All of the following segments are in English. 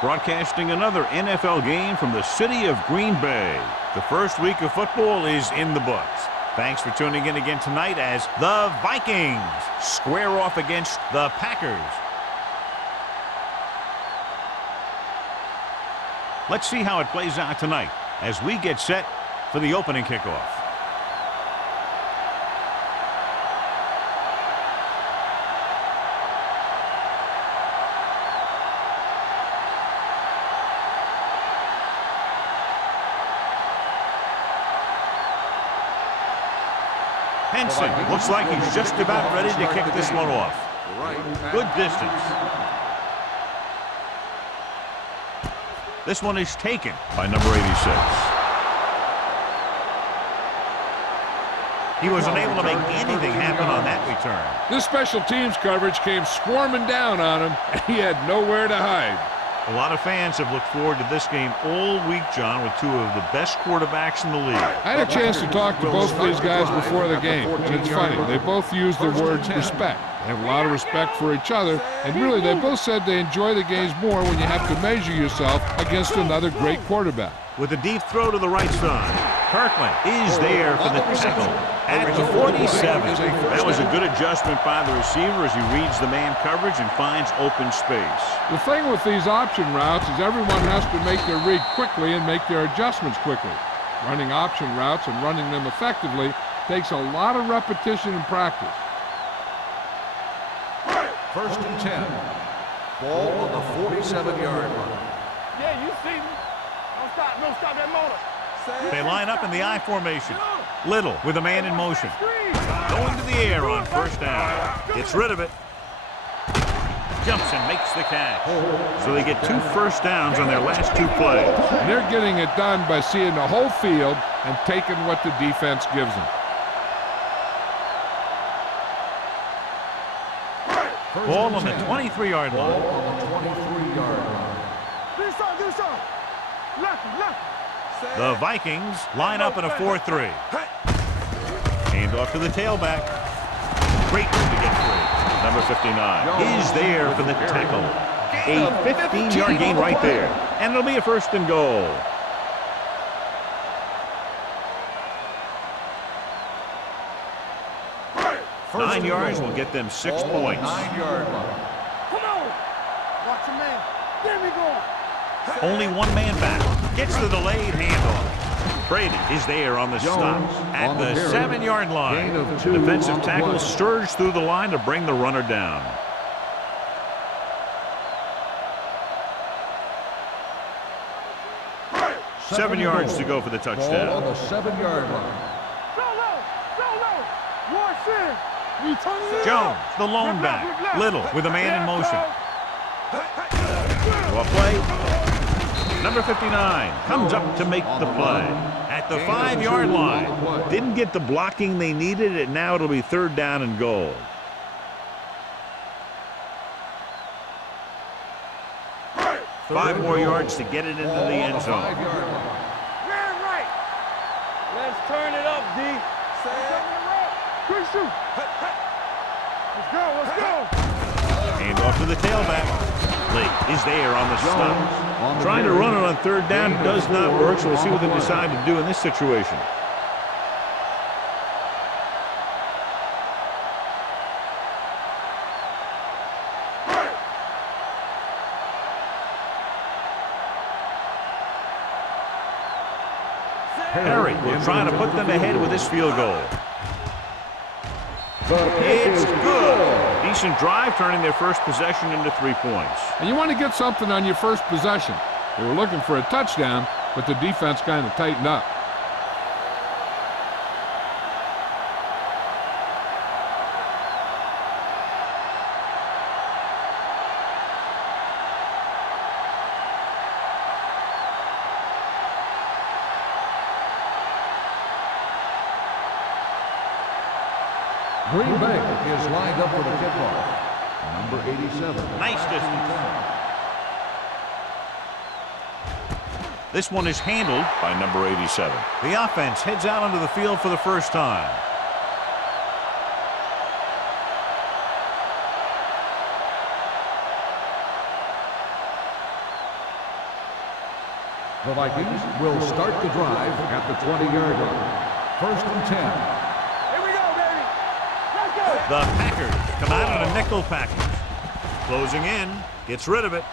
broadcasting another NFL game from the city of Green Bay. The first week of football is in the books. Thanks for tuning in again tonight as the Vikings square off against the Packers. Let's see how it plays out tonight as we get set for the opening kickoff. Henson looks like he's just about ready to kick this one off. Good distance. This one is taken by number 86. He was unable to make anything happen on that return. This special teams coverage came swarming down on him, and he had nowhere to hide. A lot of fans have looked forward to this game all week, John, with two of the best quarterbacks in the league. I had a chance to talk to both of these guys before the game, and it's funny. They both use the word respect. They have a lot of respect for each other, and really they both said they enjoy the games more when you have to measure yourself against another great quarterback. With a deep throw to the right side, Kirkland is there for the tackle at the 47. That was a good adjustment by the receiver as he reads the man coverage and finds open space. The thing with these option routes is everyone has to make their read quickly and make their adjustments quickly. Running option routes and running them effectively takes a lot of repetition and practice. First and 10. Ball on the 47-yard line. Yeah, you see me. Don't stop that motor. They line up in the I formation. Little with a man in motion. Going to the air on first down. Gets rid of it. Jumps and makes the catch. So they get 2 first downs on their last 2 plays. They're getting it done by seeing the whole field and taking what the defense gives them. Ball on the 23-yard line. Ball on the 23-yard line. Do something. The Vikings line up in a 4-3. Hand off to the tailback. Great move to get free. Number 59 is there for the tackle. A 15-yard gain right there. And it'll be a first and goal. First 9 yards will get them 6 points. 9-yard line. Come on. Watch your man. There we go. Only one man back. Gets the delayed handoff. Brady is there on the stop at the 7-yard line. Defensive tackle surged through the line to bring the runner down. Seven yards to go for the Ball on touchdown. the 7-yard line. Solo. Watch it. We turn it Jones, the lone back. Little with a man in motion. Draw play. Number 59 comes up to make the play at the 5-yard line. Didn't get the blocking they needed, and now it'll be 3rd down and goal. Five more yards to get it into the end zone. Man right. Let's turn it up, D. Quick shoot. Let's go. Hand off to the tailback. Lee is there on the stop. Trying to run it on 3rd down does not work, so we'll see what they decide to do in this situation. Perry will try to put them ahead with this field goal. It's good. Decent drive, turning their first possession into 3 points. And you want to get something on your first possession. They were looking for a touchdown, but the defense kind of tightened up. Green Bay is lined up for the kickoff. Number 87. Nice distance. This one is handled by number 87. The offense heads out onto the field for the first time. The Vikings will start the drive at the 20-yard line. 1st and 10. Here we go, baby. Let's go. The Packers come out on a nickel package. Closing in, gets rid of it.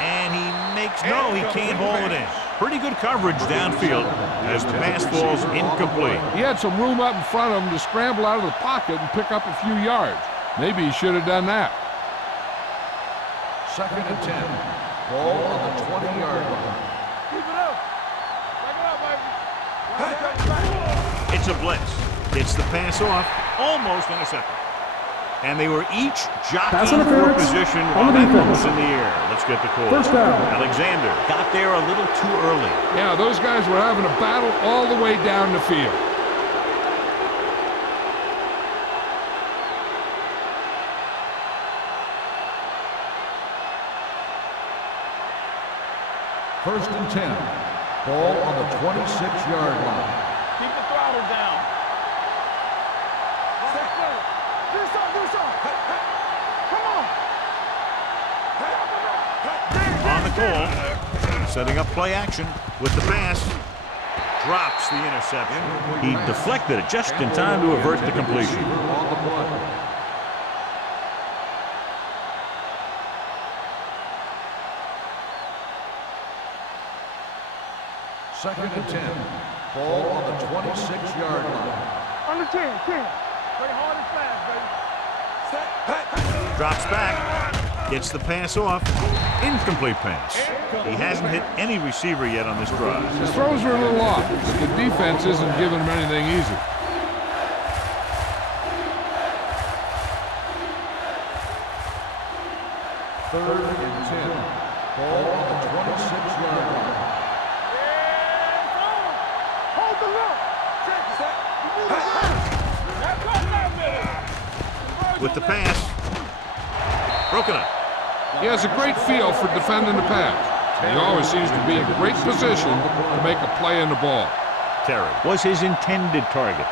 And he makes, no, he can't haul it in. Pretty good coverage downfield as the pass falls incomplete. He had some room up in front of him to scramble out of the pocket and pick up a few yards. Maybe he should have done that. 2nd and 10. Ball on the 20-yard line. Keep it up. Back it up, baby. It's a blitz. Gets the pass off, almost intercepted. And they were each jockeying for position while that ball was in the air. Let's get the call. First down. Alexander got there a little too early. Yeah, those guys were having a battle all the way down the field. First and 10. Ball on the 26-yard line. Keep the throttle down. Do something. Come on. On the call, setting up play action with the pass. Drops the interception. He deflected it just in time to avert the completion. On the play. Second and 10. Ball on the 26-yard line. Under 10. Play hard and fast, baby. Set. Drops back. Gets the pass off. Incomplete pass. He hasn't hit any receiver yet on this drive. His throws were a little off, but the defense isn't giving him anything easy. Third and 10. Ball on the 26-yard line. Hold the look. Set. With the pass. Broken up. He has a great feel for defending the pass. He always seems to be in great position to make a play in the ball. Terry was his intended target.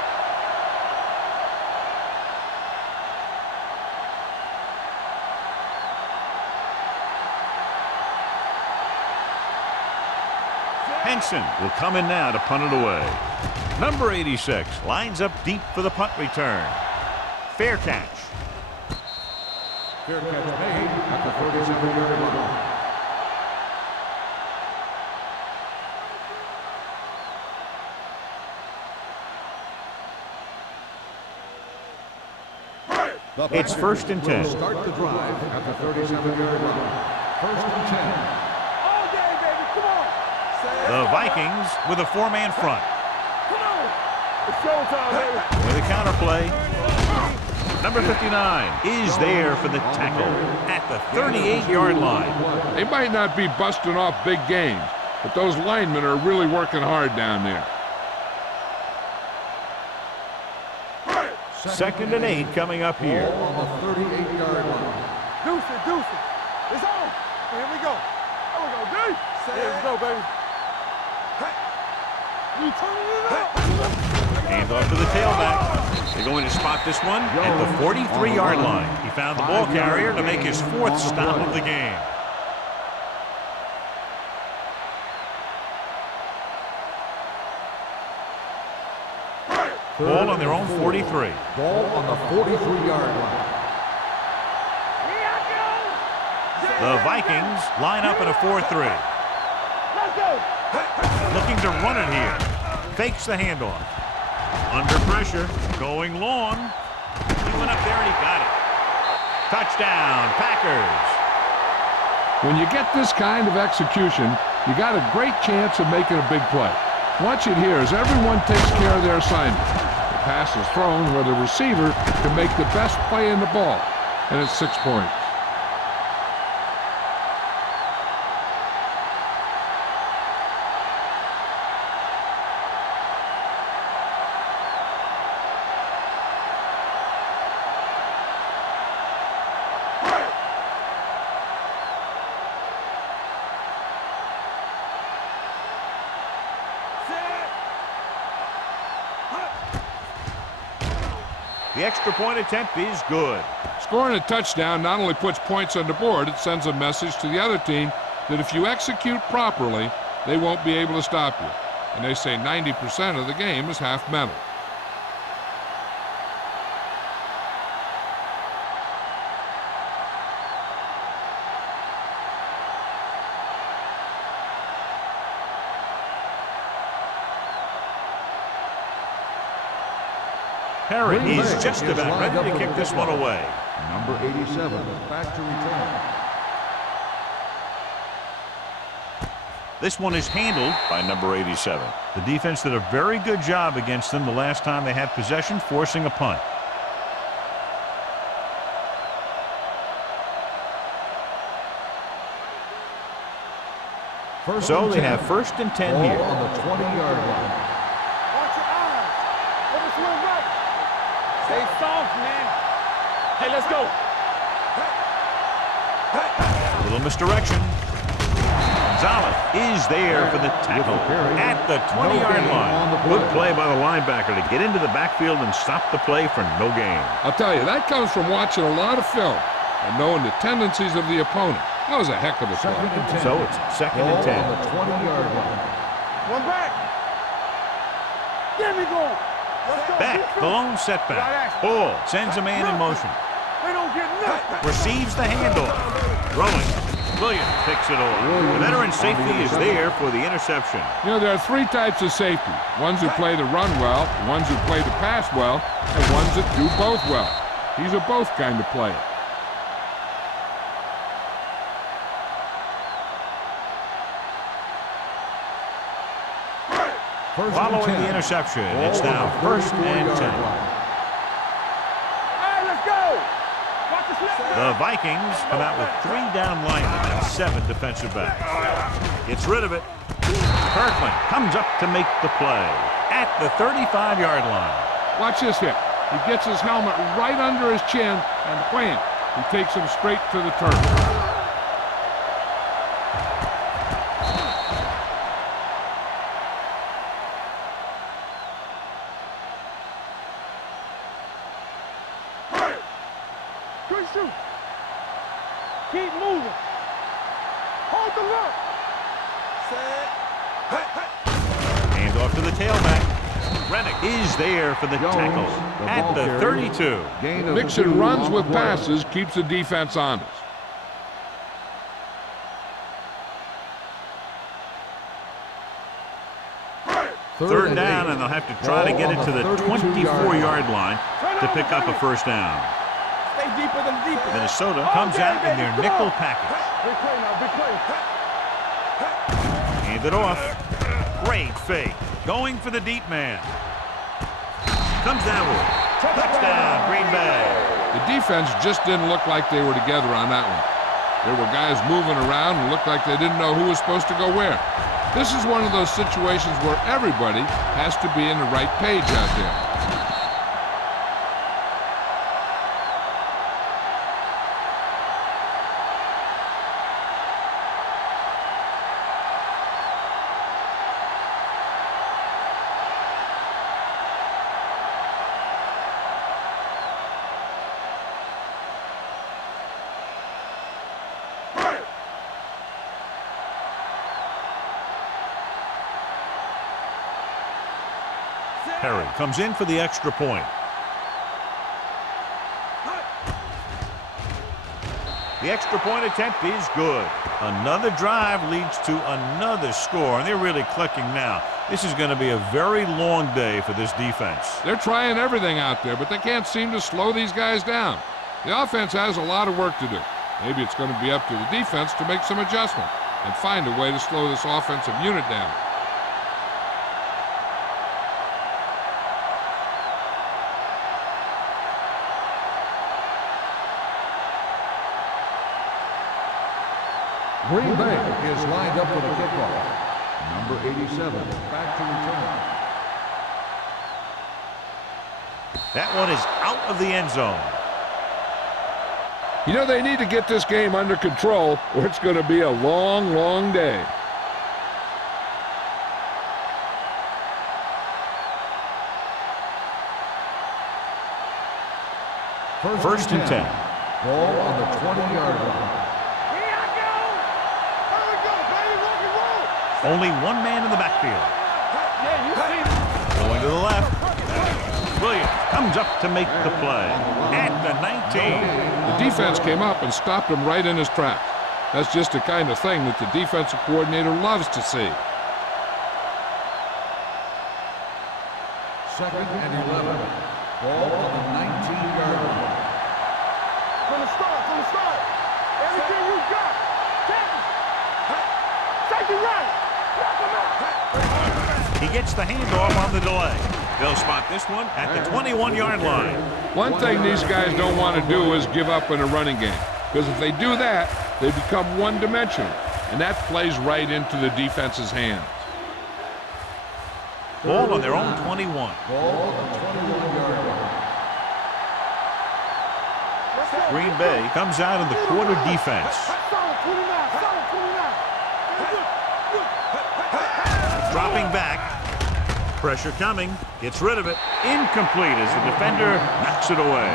Henson will come in now to punt it away. Number 86 lines up deep for the punt return. Fair catch. Fair catch made at the 37-yard line. It's 1st and 10. Start the drive at the 37-yard line. 1st and 10. All day, baby. Come on. The Vikings with a four-man front. Come on. It's showtime, baby. With a counterplay. Number 59 is there for the tackle at the 38-yard line. They might not be busting off big games, but those linemen are really working hard down there. 2nd and 8 coming up here. Ball on the 38-yard line. Deuce it. It's on. Here we go. There we go, D. Here we go, baby. Hey. You turning it up. Hands off to the tailback. They're going to spot this one at the 43-yard line. He found the ball carrier to make his 4th stop of the game. Ball on their own 43. Ball on the 43-yard line. The Vikings line up in a 4-3. Let's go. Looking to run it here. Fakes the handoff. Under pressure, going long. He went up there and he got it. Touchdown, Packers. When you get this kind of execution, you got a great chance of making a big play. Watch it here as everyone takes care of their assignment. The pass is thrown where the receiver can make the best play in the ball, and it's 6 points. The extra point attempt is good. Scoring a touchdown not only puts points on the board, it sends a message to the other team that if you execute properly, they won't be able to stop you. And they say 90% of the game is half mental. Perry is just about ready to kick this one away. Number 87, back to return. This one is handled by number 87. The defense did a very good job against them the last time they had possession, forcing a punt. So they have 1st and 10 Ball here. on the 20-yard line. Watch your eyes. Let us swing right. Stay soft, man. Hey, let's go. A little misdirection. Gonzalez is there for the tackle at the 20-yard line. Good play by the linebacker to get into the backfield and stop the play for no gain. I'll tell you, that comes from watching a lot of film and knowing the tendencies of the opponent. That was a heck of a play. 2nd and 10. So it's 2nd Ball and 10. on the 20-yard line. One back. There we go. Let's go. Back, the lone setback. Ball sends a man in motion. They don't get nothing. Receives the handoff. Throwing. Williams picks it off. The veteran safety is there for the interception. You know, there are 3 types of safety. Ones who play the run well, ones who play the pass well, and ones that do both well. He's a both kind of player. Following the interception, it's now 1st and 10. Hey, let's go. Watch the slip. The Vikings come out with 3 down linemen and 7 defensive backs. Gets rid of it. Kirkland comes up to make the play at the 35-yard line. Watch this hit. He gets his helmet right under his chin, and wham, he takes him straight to the turf. Good shoot. Keep moving. Hold the look. Hand off to the tailback. Rennick is there for the tackle at the 32. Mixing runs with passes keeps the defense honest. Third down, and they'll have to try to get it to the 24-yard line to pick up a 1st down. Stay deeper than deeper. Minnesota comes out in their nickel package. Big play now, big play. Hand it off. Great fake. Going for the deep man. Comes down with it. Touchdown, Green Bay. The defense just didn't look like they were together on that one. There were guys moving around and looked like they didn't know who was supposed to go where. This is one of those situations where everybody has to be in the right page out there. Perry comes in for the extra point. The extra point attempt is good. Another drive leads to another score, and they're really clicking now. This is going to be a very long day for this defense. They're trying everything out there, but they can't seem to slow these guys down. The offense has a lot of work to do. Maybe it's going to be up to the defense to make some adjustment and find a way to slow this offensive unit down. Green Bay is lined up for the kickoff. Number 87, back to return. That one is out of the end zone. You know, they need to get this game under control, or it's going to be a long, long day. First and 10. Ball on the 20-yard line. Here I go. There we go, baby. Rock and roll. Only one man in the backfield. Yeah, you see it. Going to the left. Williams comes up to make the play. At the 19. The defense came up and stopped him right in his tracks. That's just the kind of thing that the defensive coordinator loves to see. 2nd and 11. Ball on the 19-yard line. From the start. Everything you got. Tackle. Safety right. Knock him out. He gets the handoff on the delay. They'll spot this one at the 21-yard line. One thing these guys don't want to do is give up in a running game, because if they do that, they become one-dimensional, and that plays right into the defense's hands. Ball on their own 21. Ball on the 21-yard line. Green Bay comes out of the quarter defense. Solid 29. Dropping back. Pressure coming. Gets rid of it. Incomplete as the defender knocks it away.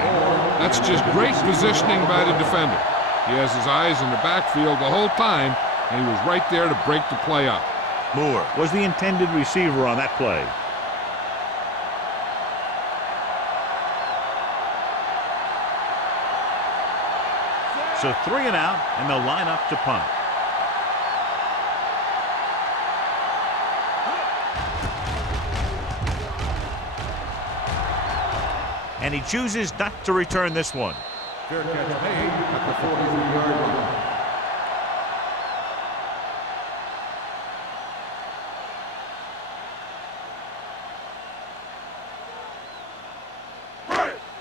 That's just great positioning by the defender. He has his eyes in the backfield the whole time, and he was right there to break the play up. Moore was the intended receiver on that play. So 3 and out, and they'll line up to punt. And he chooses not to return this one. Fair catch made at the 43-yard line.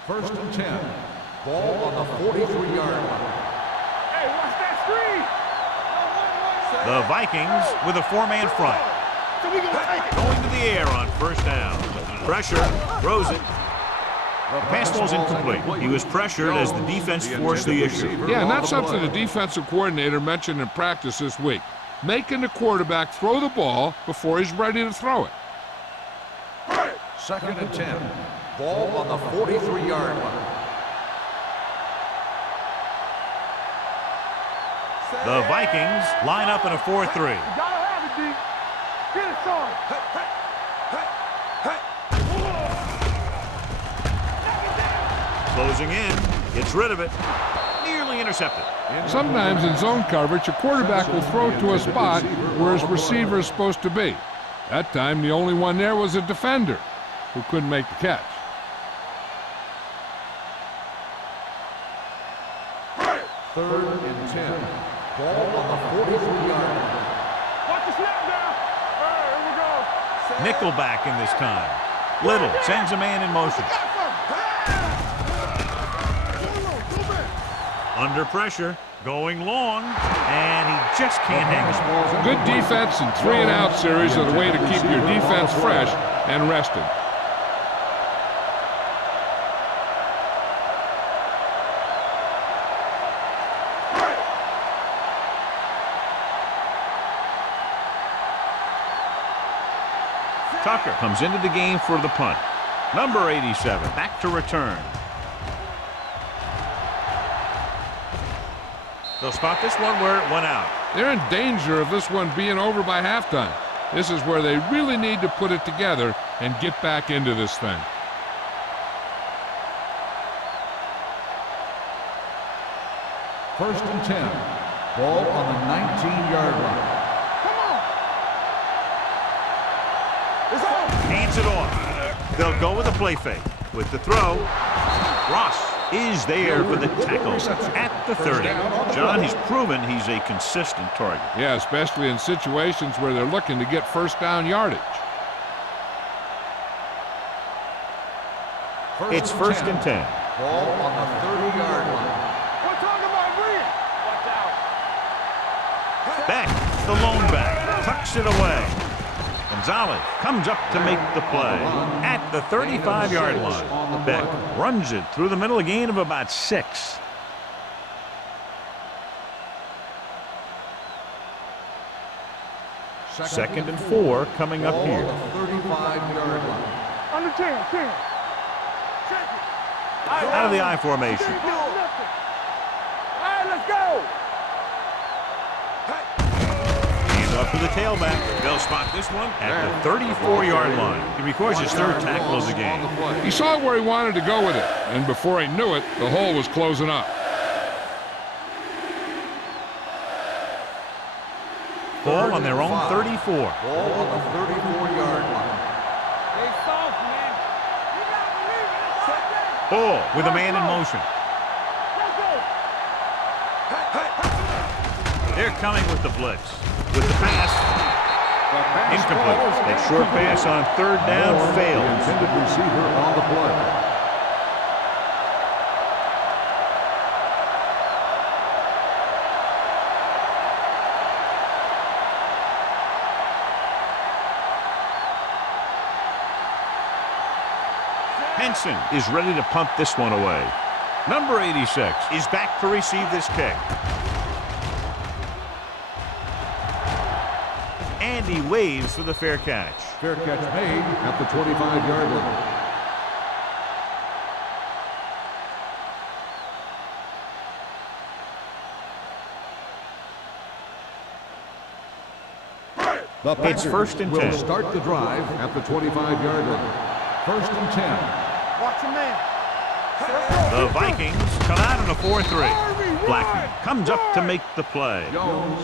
First and 10. Ball on the 43-yard line. Hey, watch that screen. The Vikings with a 4-man front. So we gonna take it. Going to the air on first down. Pressure, throws it. The pass ball's incomplete. He was pressured as the defense forced the issue. Yeah, and that's something the defensive coordinator mentioned in practice this week. Making the quarterback throw the ball before he's ready to throw it. 2nd and 10. Ball on the 43-yard line. The Vikings line up in a 4-3. Gotta have it, D. Get it, son. Closing in, gets rid of it, nearly intercepted. Sometimes in zone coverage, a quarterback will throw to a spot where his receiver is supposed to be. That time, the only one there was a defender who couldn't make the catch. Third and 10. Ball on the 43-yard line. Watch the snap now. All right, here we go. Nickelback in this time. Little sends a man in motion. Under pressure, going long, and he just can't hang his ball. Good defense and 3-and-out series are the way to keep your defense fresh and rested. Tucker comes into the game for the punt. Number 87, back to return. They'll spot this one where it went out. They're in danger of this one being over by halftime. This is where they really need to put it together and get back into this thing. First and 10. Ball on the 19-yard line. Come on. It's on. Hands it off. They'll go with a play fake. With the throw, Ross is there for the tackle at the 30. John, he's proven he's a consistent target. Yeah, especially in situations where they're looking to get first down yardage. It's first and 10. Ball on the 30-yard line. We're talking about Green. Watch out. Beck, the lone back, tucks it away. Gonzalez comes up to make the play at the 35-yard line. Beck runs it through the middle, a gain of about 6. Second and 4 coming up here. 35-yard line. Under 10. Check it. Out of the I formation. let's go. Hand off to the tailback. They'll spot this one at the 34-yard line. He records his third tackle of the game. He saw where he wanted to go with it, and before he knew it, the hole was closing up. Ball on their own 34. Ball on the 34-yard line. Stay soft, man. You gotta believe it. It's okay. Ball with a man in motion. Let's go. They're coming with the blitz. With the pass. Incomplete. That short pass on third down The fails. intended receiver on the play. Henson is ready to punt this one away. Number 86 is back to receive this kick. And he waves for the fair catch. Fair catch made at the 25-yard line. The It's Packers first and will 10. start the drive at the 25-yard line. First and 10. Watch your man. The Vikings come out in a 4-3. Blackman comes up to make the play.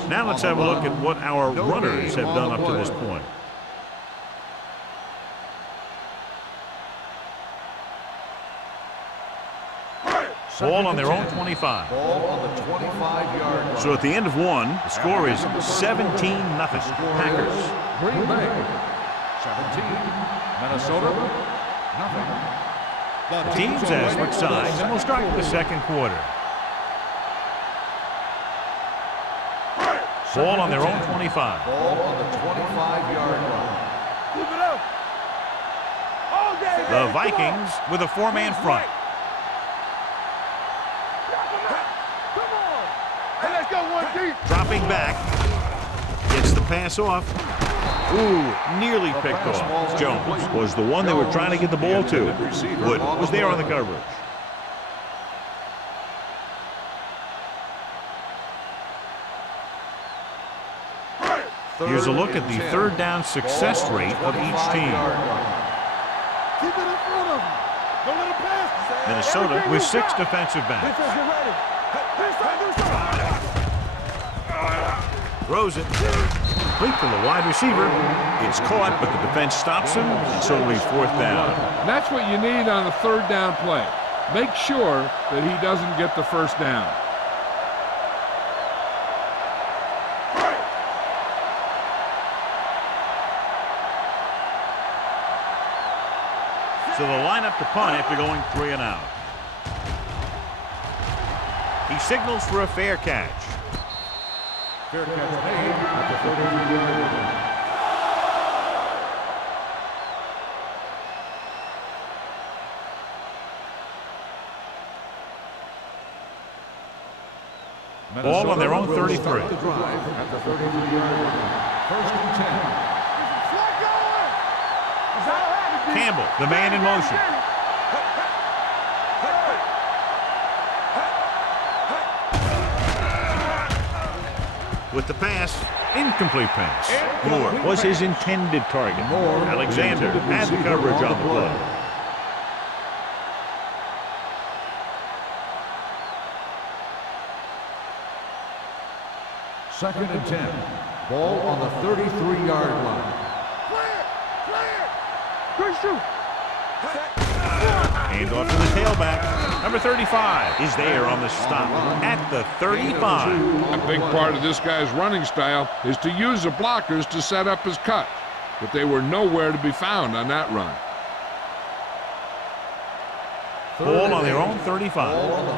Now let's have a look at what our runners have done up to this point. Ball on their own 25. Ball on the 25-yard line. So at the end of one, the score is 17-0. Packers. Green Bay, 17. Minnesota, nothing. Teams as switch sides, and we'll start the second quarter. Ball on their own 25. Ball on the 25-yard line. Keep it up. All day, The baby. Come on. Vikings with a four-man front. Come on. Hey, let's go one deep. Dropping back. Gets the pass off. Ooh, nearly picked off. Jones was the one they were trying to get the ball to. Wood was there on the coverage. Here's a look at the third down success rate of each team. Keep it in front of him. Don't let him pass. Minnesota Everything with we 6 got. defensive backs. Defense, get ready. Do something. Throws it. Complete to the wide receiver. It's caught, but the defense stops him, and so it'll be fourth down. That's what you need on the third down play. Make sure that he doesn't get the first down. So they'll line up to punt after going 3 and out. He signals for a fair catch. Fair catch made at the 33-yard line. Ball on their own 33. Start the drive at the 33-yard line. First and 10. Slide going. It's all right. Campbell, the man in motion. With the pass, incomplete pass. Moore was his intended target. Alexander had the coverage on the play. Second and 10. Ball on the 33-yard line. Clear. Good shoot. Hand off to the tailback. Number 35 is there on the stop at the 35. A big part of this guy's running style is to use the blockers to set up his cut, but they were nowhere to be found on that run. Ball on their own 35. Ball on the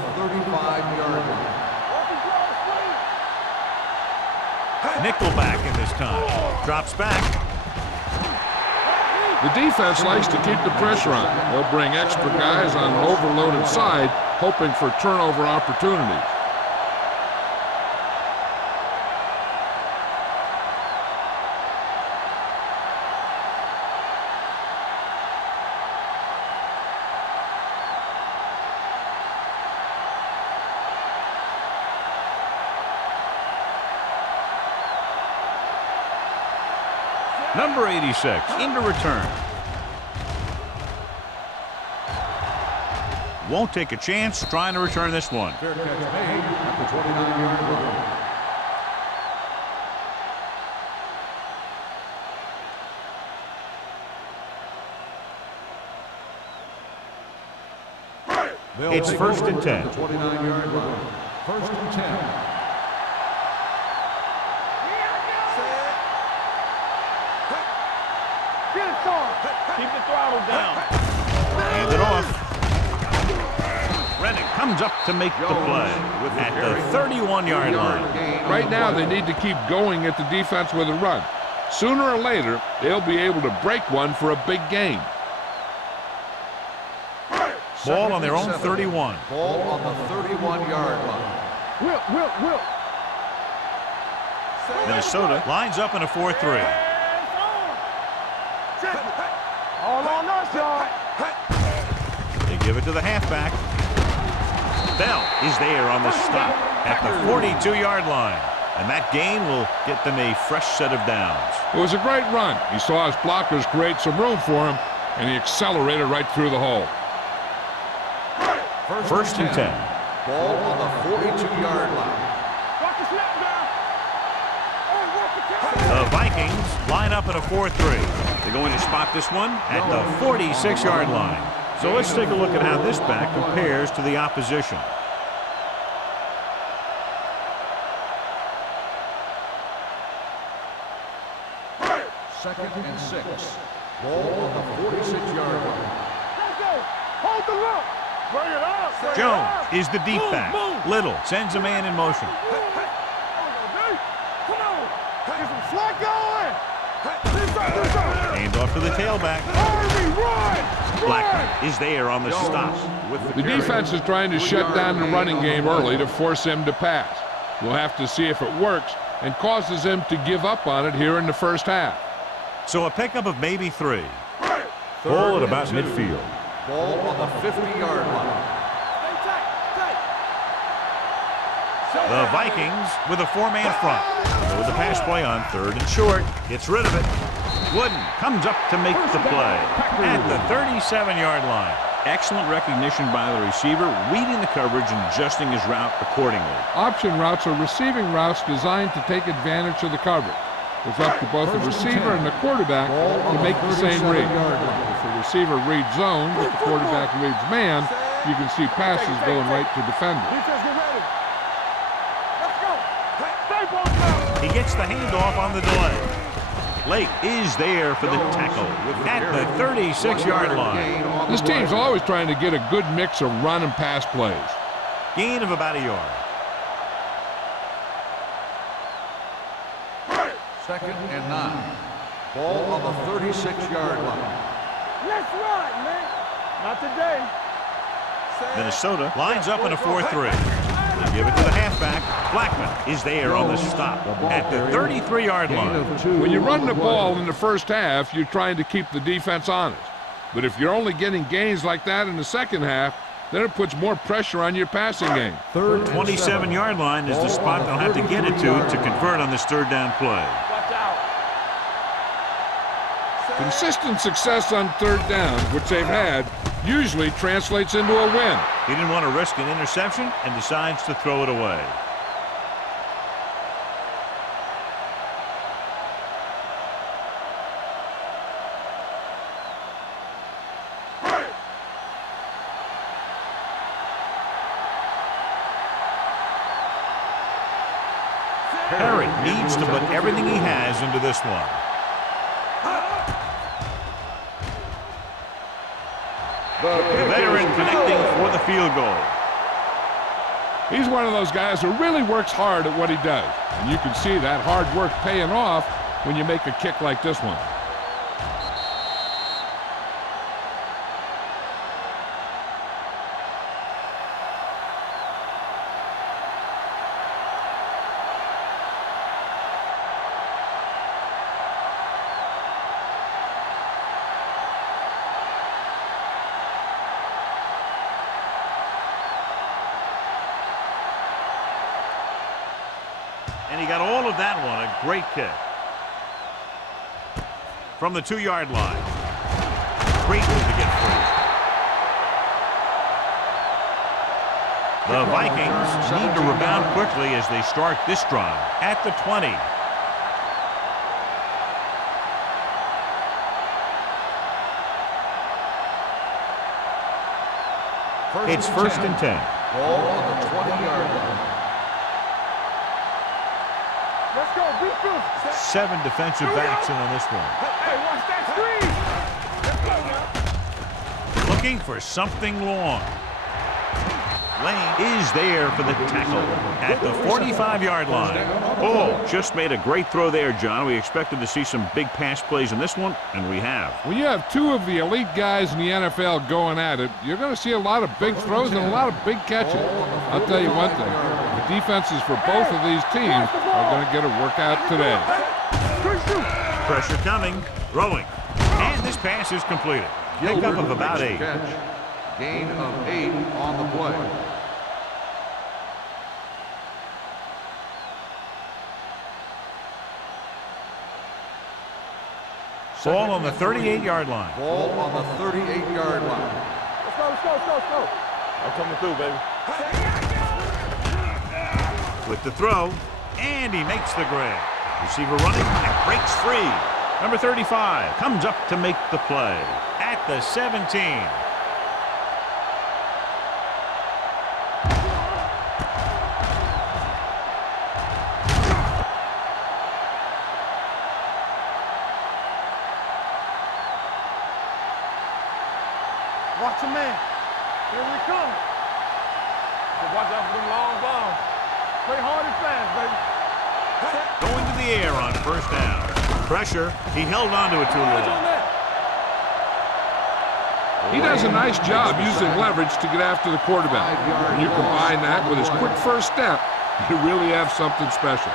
35-yard line. Nickelback in this time. Drops back. The defense likes to keep the pressure on. They'll bring extra guys on an overloaded side, hoping for turnover opportunities. Number 86 into return. Won't take a chance trying to return this one. Fair catch made at the 29-yard line. It's first and 10. 29-yard line. First and 10. Get it, Sean. Keep the throttle down. Hand it off. Rennick comes up to make the play at the 31-yard line. Right now, they need to keep going at the defense with a run. Sooner or later, they'll be able to break one for a big gain. Ball on their own 31. Ball on the 31-yard line. Will. Minnesota lines up in a 4-3. All on us, y'all. They give it to the halfback. Bell is there on the stop at the 42-yard line. And that gain will get them a fresh set of downs. It was a great run. He saw his blockers create some room for him, and he accelerated right through the hole. First and 10. Ball on the 42-yard line. Watch the snap down. Hey, walk the count. The Vikings line up in a 4-3. They're going to spot this one at the 46-yard line. So let's take a look at how this back compares to the opposition. Second and 6. Ball on the 46-yard line. Let's go. Hold the look. Bring it up. Jones is the deep back. Little sends a man in motion. Come on. Get some slack going. Hand off to the tailback. Harvey, run. Blackman is there on the stop. The defense is trying to shut down the running game early to force him to pass. We'll have to see if it works and causes him to give up on it here in the first half. So a pickup of maybe 3. Ball at about midfield. Ball on the 50-yard line. The Vikings with a 4-man front. Go with the pass play on 3rd and short. Gets rid of it. Wooden comes up to make the play at the 37-yard line. Excellent recognition by the receiver, reading the coverage and adjusting his route accordingly. Option routes are receiving routes designed to take advantage of the coverage. It's up to both the receiver and the quarterback to make the same read. If the receiver reads zone, but the quarterback reads man, you can see passes going right to defenders. Defense, get ready. Let's go. Stay both now. He gets the handoff on the delay. Lake is there for the tackle at the 36-yard line. This team's always trying to get a good mix of run and pass plays. Gain of about a yard. Second and 9. Ball on the 36-yard line. Let's run, man. Not today. Minnesota lines up in a 4-3. They give it to the halfback. Blackman is there on the stop at the 33-yard line. When you run the ball in the first half, you're trying to keep the defense honest. But if you're only getting gains like that in the second half, then it puts more pressure on your passing game. 27-yard line is the spot they'll have to get it to convert on this 3rd down play. Watch out. Consistent success on 3rd down, which they've had, usually translates into a win. He didn't want to risk an interception and decides to throw it away. Perry needs to put everything he has into this one. The veteran connecting for the field goal. He's one of those guys who really works hard at what he does. And you can see that hard work paying off when you make a kick like this one. And he got all of that one, a great kick. from the 2-yard line. Great move to get free. The Vikings need to rebound quickly as they start this drive at the 20. It's first and 10. Ball on the 20-yard line. Let's go, defense. 7 defensive backs in on this one. Hey, watch that screen. Let's go now. Looking for something long. Lane is there for the tackle at the 45-yard line. Oh, just made a great throw there, John. We expected to see some big pass plays in this one, and we have. When you have 2 of the elite guys in the NFL going at it, you're going to see a lot of big throws and a lot of big catches. I'll tell you one thing. The defenses for both of these teams are going to get a workout today. Pressure coming, throwing, and this pass is completed. Pickup of about 8. Gain of 8 on the play. Ball on the 38-yard line. Ball on the 38-yard line. Let's go, let's go, let's go, let's go. I'm coming through, baby. With the throw, and he makes the grab. Receiver running and breaks free. Number 35 comes up to make the play at the 17. Watch him, man. Here we come. So watch out for them long bombs. Play hard and fast, baby. Going to the air on first down. Pressure. He held on to it too long. He does a nice job using leverage to get after the quarterback. When you combine that with his quick first step, you really have something special.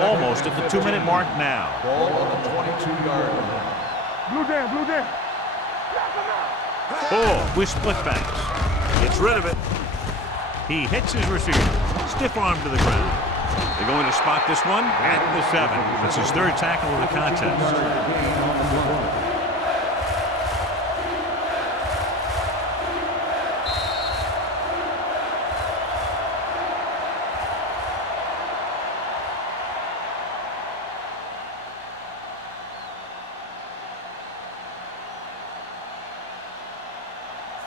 Almost at the 2-minute mark now. Ball on the 22-yard line. Blue down, blue down. Oh, with split backs. Gets rid of it. He hits his receiver. Stiff arm to the ground. They're going to spot this one at the 7. That's his 3rd tackle of the contest.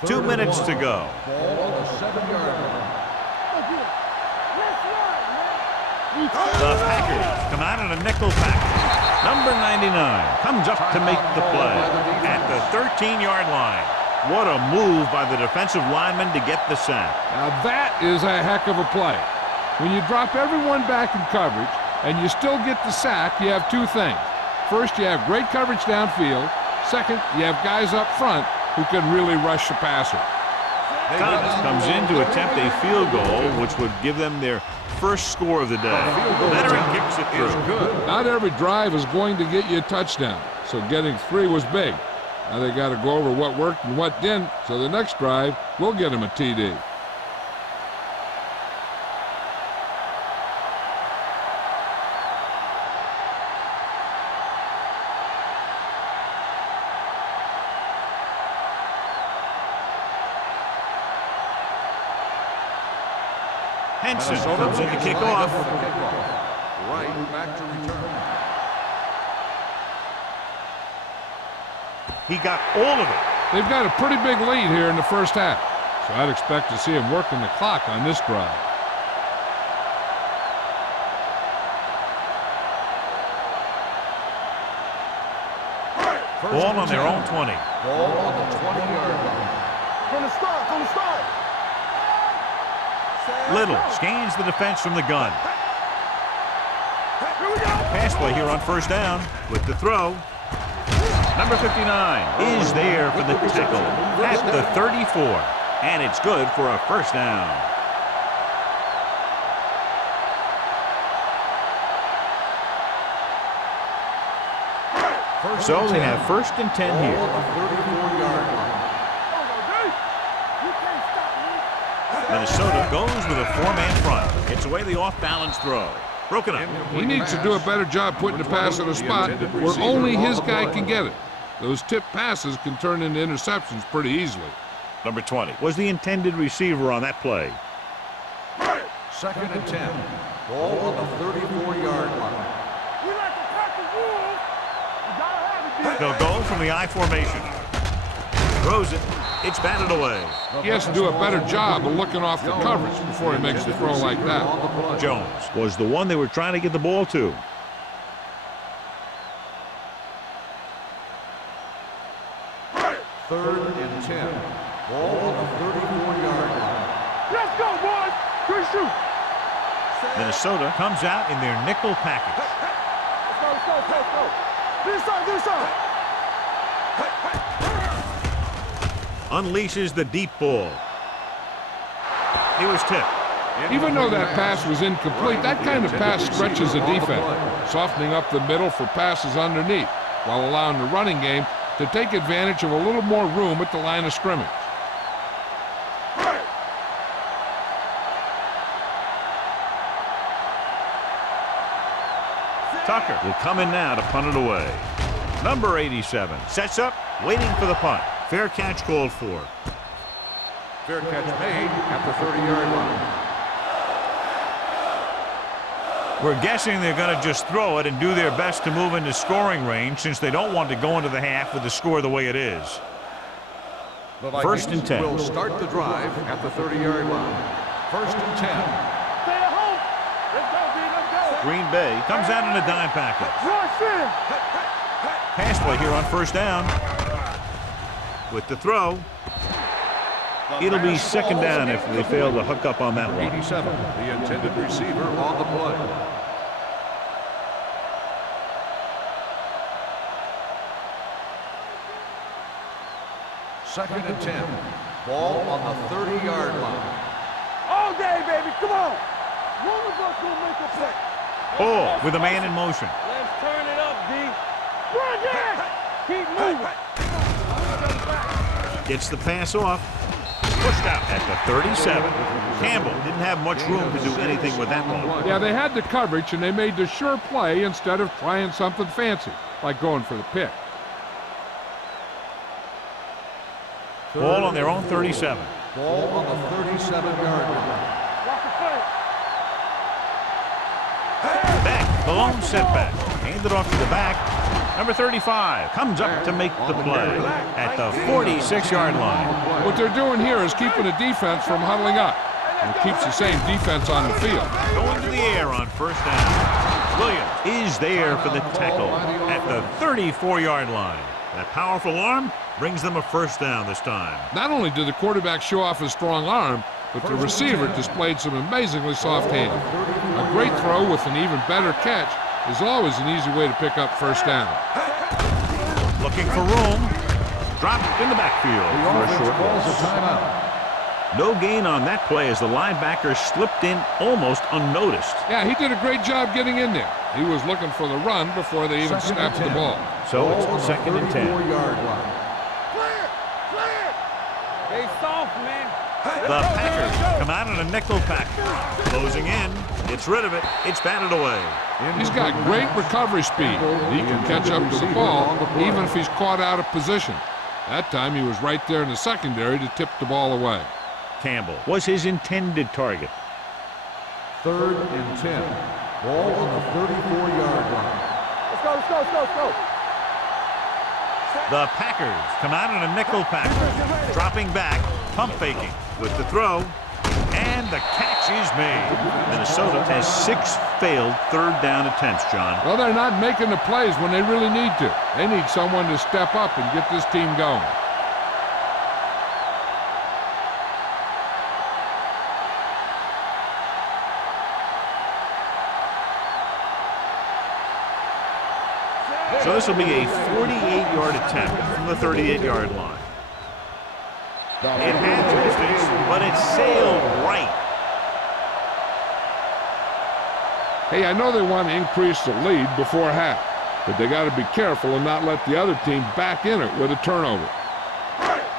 Two minutes to go. Ball on the 7-yard line. The Packers come out in a nickel package. Number 99 comes up to make the play at the 13-yard line. What a move by the defensive lineman to get the sack. Now that is a heck of a play. When you drop everyone back in coverage and you still get the sack, you have 2 things. First, you have great coverage downfield. Second, you have guys up front who can really rush the passer. Thomas comes in to attempt a field goal, which would give them their first score of the day. Veteran kicks it through. Not every drive is going to get you a touchdown, so getting 3 was big. Now they got to go over what worked and what didn't, so the next drive will get them a TD. Henson comes in to kick off. Right back to return. He got all of it. They've got a pretty big lead here in the first half, so I'd expect to see him working the clock on this drive. Ball on their own 20. Ball on the 20-yard line. From the start, from the start. Little scans the defense from the gun. Here we go. Pass play here on first down with the throw. Number 59 is there for the tackle at the 34. And it's good for a first down. So they have first and 10 here. Ball on the 34-yard line. And Minnesota goes with a 4-man front. Gets away the off-balance throw. Broken up. He needs to do a better job putting the pass in a spot where only his guy can get it. Those tip passes can turn into interceptions pretty easily. Number 20 was the intended receiver on that play. 2nd and 10. Ball on the 34-yard line. We like to cut the rules. You gotta have it, They'll go from the I formation. Throws it. It's batted away. He has to do a better job of looking off the coverage before he makes a throw like that. Jones was the one they were trying to get the ball to. Third and 10. Ball on the 34-yard line. Let's go, boys. Good shoot. Minnesota comes out in their nickel package. Let's go. This side. Unleashes the deep ball. He was tipped. Even though that pass was incomplete, that kind of pass stretches the defense, softening up the middle for passes underneath, while allowing the running game to take advantage of a little more room at the line of scrimmage. Tucker will come in now to punt it away. Number 87 sets up, waiting for the punt. Fair catch called for. Fair catch made at the 30-yard line. We're guessing they're going to just throw it and do their best to move into scoring range since they don't want to go into the half with the score the way it is. The 1st and 10. will start the drive at the 30-yard line. 1st and 10. Stay at home. Let's go, D. Let's go. Green Bay comes out in a dime package. Rush in. Pass play here on 1st down. With the throw. It'll be 2nd down if they fail to hook up on that one. 87, the intended receiver on the play. Second and 10. Ball on the 30-yard line. All day, baby. Come on. One of us will make a play. Ball with a man in motion. Let's turn it up, D. Run it. Keep moving. Gets the pass off. Pushed out at the 37. Campbell didn't have much room to do anything with that ball. Yeah, they had the coverage, and they made the sure play instead of trying something fancy, like going for the pick. Ball on their own 37. Ball on the 37-yard line. Watch the play. Back, the lone setback. Handed off to the back. Number 35 comes up to make the play at the 46-yard line. What they're doing here is keeping the defense from huddling up, and it keeps the same defense on the field. Going to the air on 1st down. Williams is there for the tackle at the 34-yard line. That powerful arm brings them a 1st down this time. Not only did the quarterback show off his strong arm, but the receiver displayed some amazingly soft handling. A great throw with an even better catch is always an easy way to pick up 1st down. Looking for room. Dropped in the backfield for a short loss. No gain on that play as the linebacker slipped in almost unnoticed. Yeah, he did a great job getting in there. He was looking for the run before they even snapped the ball. So it's 2nd and 10. Clear. Stay soft, man. The Packers come out in a nickel pack. Closing in. Gets rid of it. It's batted away. He's got great recovery speed. He can catch up to the ball even if he's caught out of position. That time he was right there in the secondary to tip the ball away. Campbell was his intended target. 3rd and 10. Ball on the 34-yard line. Let's go. The Packers come out in a nickel pack. Dropping back. Pump faking with the throw. And the catch is made. Minnesota has 6 failed 3rd down attempts, John. Well, they're not making the plays when they really need to. They need someone to step up and get this team going. So this will be a 48-yard attempt from the 38-yard line. It had distance, but it sailed right. Hey, I know they want to increase the lead before half, but they got to be careful and not let the other team back in it with a turnover.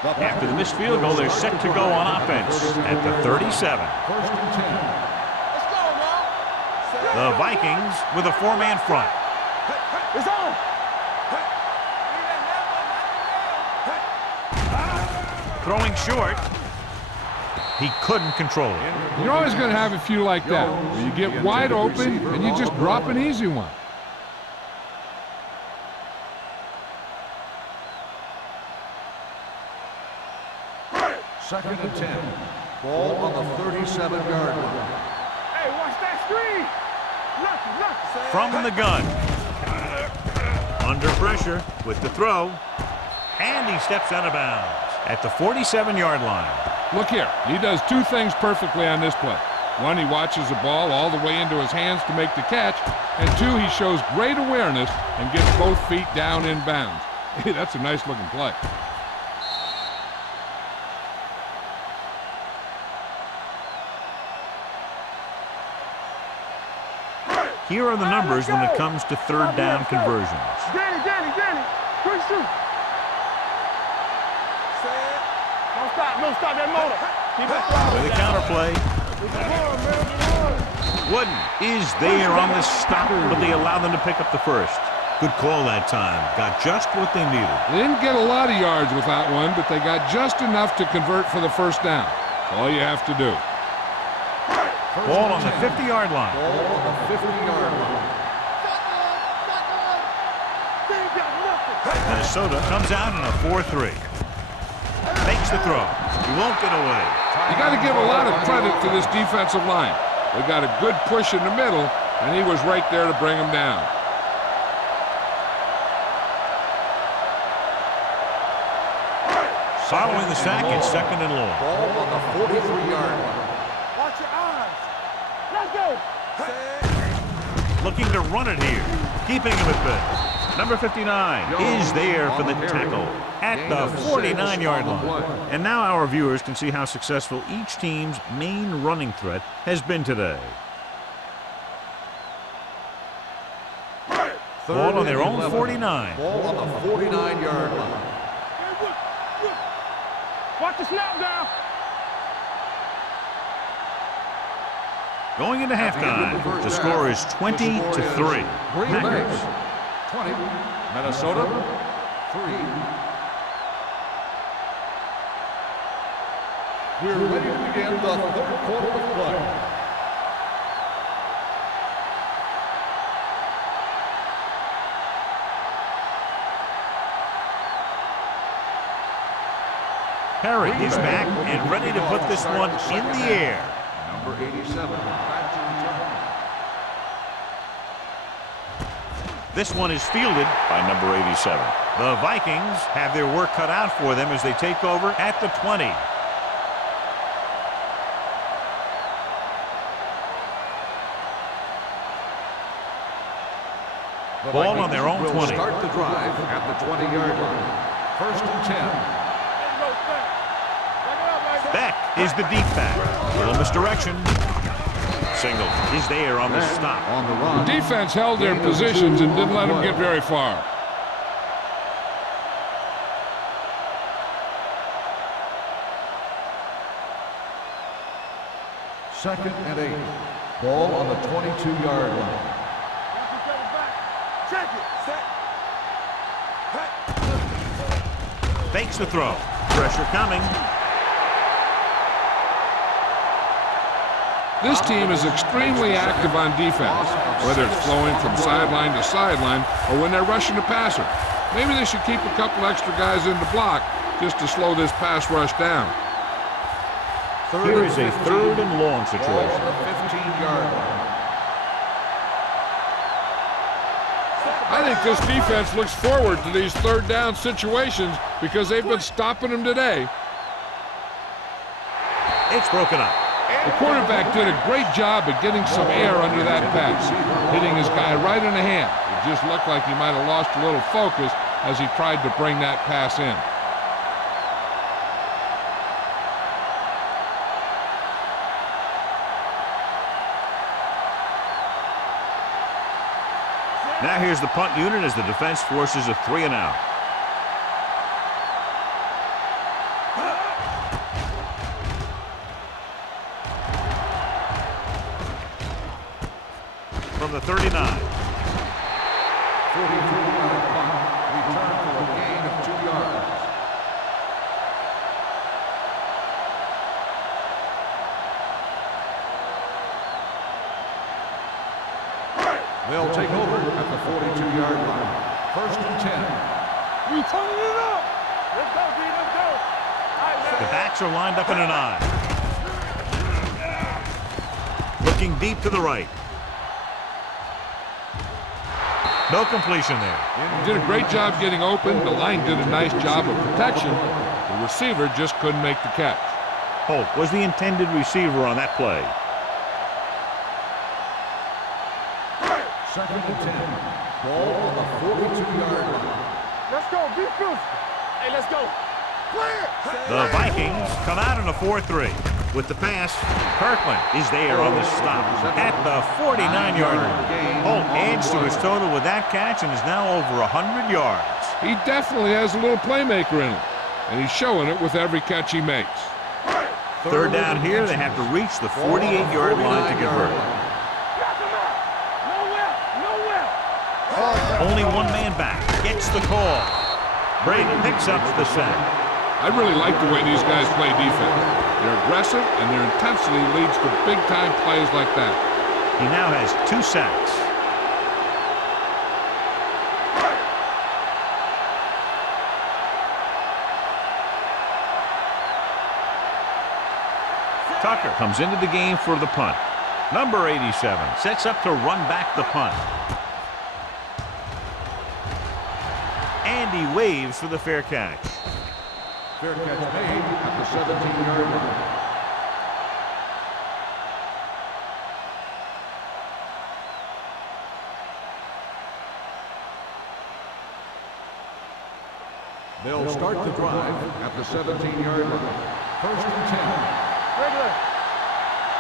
After the missed field goal, they're set to go on offense at the 37. First and 10. Let's go now. The Vikings with a four-man front. It's on. Throwing short. He couldn't control it. You're always going to have a few like that, where you get wide open and you just drop an easy one. Second and 10. Ball on the 37-yard line. Hey, watch that screen. Look. From the gun. Under pressure with the throw. And he steps out of bounds at the 47-yard line. Look here, he does two things perfectly on this play. One, he watches the ball all the way into his hands to make the catch. And two, he shows great awareness and gets both feet down in bounds. Hey, that's a nice-looking play. Here are the numbers when it comes to third down conversions. Danny. Quick shoot. Don't stop that motor. Keep it flowing. With a counterplay. Wooden is there on the stop, but they allow them to pick up the first. Good call that time. Got just what they needed. They didn't get a lot of yards with that one, but they got just enough to convert for the first down. That's all you have to do. Ball on the 50-yard line. Ball on the 50-yard line. Minnesota comes out in a 4-3. Makes the throw. He won't get away. You got to give a lot of credit to this defensive line. They got a good push in the middle, and he was right there to bring him down. Following the sack, it's second and long. Ball on the 43-yard line. Watch your eyes. Let's go. Looking to run it here. Keeping him at bay. Number 59 is there for the tackle at the 49-yard line. And now our viewers can see how successful each team's main running threat has been today. Ball on their own 49. Ball on the 49-yard line. Watch the snap down. Going into halftime, the score is 20-3. Green Bay 20, Minnesota 3. We're ready to begin the third quarter of play. Perry is back and ready to put this one in the air. Number 87. This one is fielded by number 87. The Vikings have their work cut out for them as they take over at the 20. Ball on their own 20. Start the drive at the 20-yard line. First and 10. That is the deep back. Little misdirection. Single is there on the stop. On the run. The defense held their positions and didn't let them get very far. Second and 8. Ball on the 22-yard line. Check it. Fakes the throw. Pressure coming. This team is extremely active on defense, whether it's flowing from sideline to sideline or when they're rushing the passer. Maybe they should keep a couple extra guys in the block just to slow this pass rush down. Here is a third and long situation. Ball on the 15-yard line. I think this defense looks forward to these third down situations because they've been stopping them today. It's broken up. The quarterback did a great job at getting some air under that pass, hitting his guy right in the hand. It just looked like he might have lost a little focus as he tried to bring that pass in. Now here's the punt unit as the defense forces a 3-and-out. the 39. 43-yard punt. Return for a gain of 2 yards. They'll take over at the 42-yard line. 1st and 10. We turning it up. Let's go, D. Let's go. All right, man. The backs are lined up in an I. Looking deep to the right. No completion there. He did a great job getting open. The line did a nice job of protection. The receiver just couldn't make the catch. Holt was the intended receiver on that play. 2nd and 10. Ball on the 42-yard line. Let's go. Be physical. Hey, let's go. Clear. The Vikings come out in a 4-3. With the pass, Kirkland is there on the stop at the 49-yard line. Holt adds to his total with that catch and is now over 100 yards. He definitely has a little playmaker in him, and he's showing it with every catch he makes. 3rd down here, they have to reach the 48-yard line to convert. Only one man back. Gets the call. Brady picks up the sack. I really like the way these guys play defense. They're aggressive, and their intensity leads to big-time plays like that. He now has 2 sacks. Tucker comes into the game for the punt. Number 87 sets up to run back the punt. And he waves for the fair catch. Fair catch made at the 17-yard line. They'll start the drive at the 17-yard line. 1st and 10. Regular.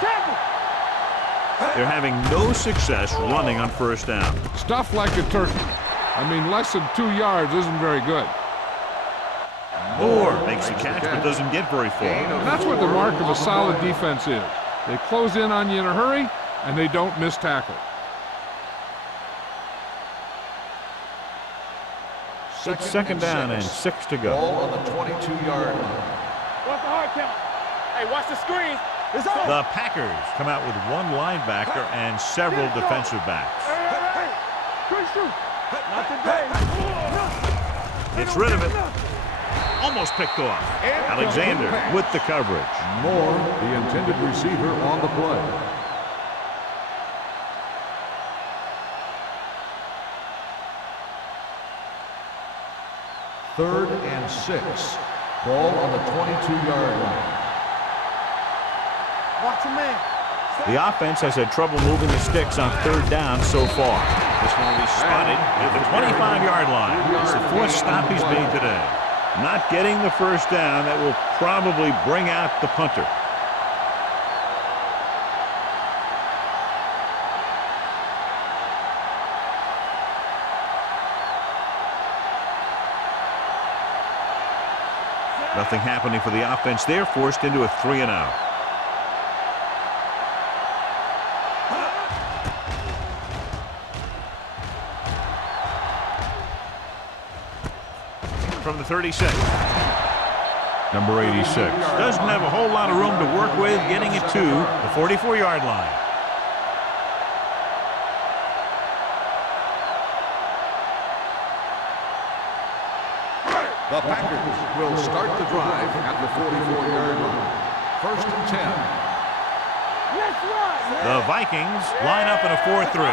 Tackle. They're having no success running on 1st down. Stuff like a turkey. I mean, less than 2 yards isn't very good. Moore makes the catch but doesn't get very far. And that's what the mark of a solid defense is. They close in on you in a hurry, and they don't miss tackle. It's 2nd down and 6 to go. Ball on the 22-yard line. What's the hard count? Hey, watch the screen. It's on. The Packers come out with 1 linebacker and several defensive backs. Hey. Good shoot. Not today. Gets rid of it. Almost picked off. Alexander with the coverage. Moore, the intended receiver on the play. Third and 6. Ball on the 22-yard line. Watch a man. The offense has had trouble moving the sticks on 3rd down so far. This one will be spotted at the 25-yard line. It's the 4th stop he's made today. Not getting the 1st down, that will probably bring out the punter. Nothing happening for the offense there, forced into a 3-and-out. From the 36. Number 86 doesn't have a whole lot of room to work with, getting it to the 44-yard line. The Packers will start the drive at the 44-yard line. 1st and 10. Let's run. The Vikings line up in a 4-3.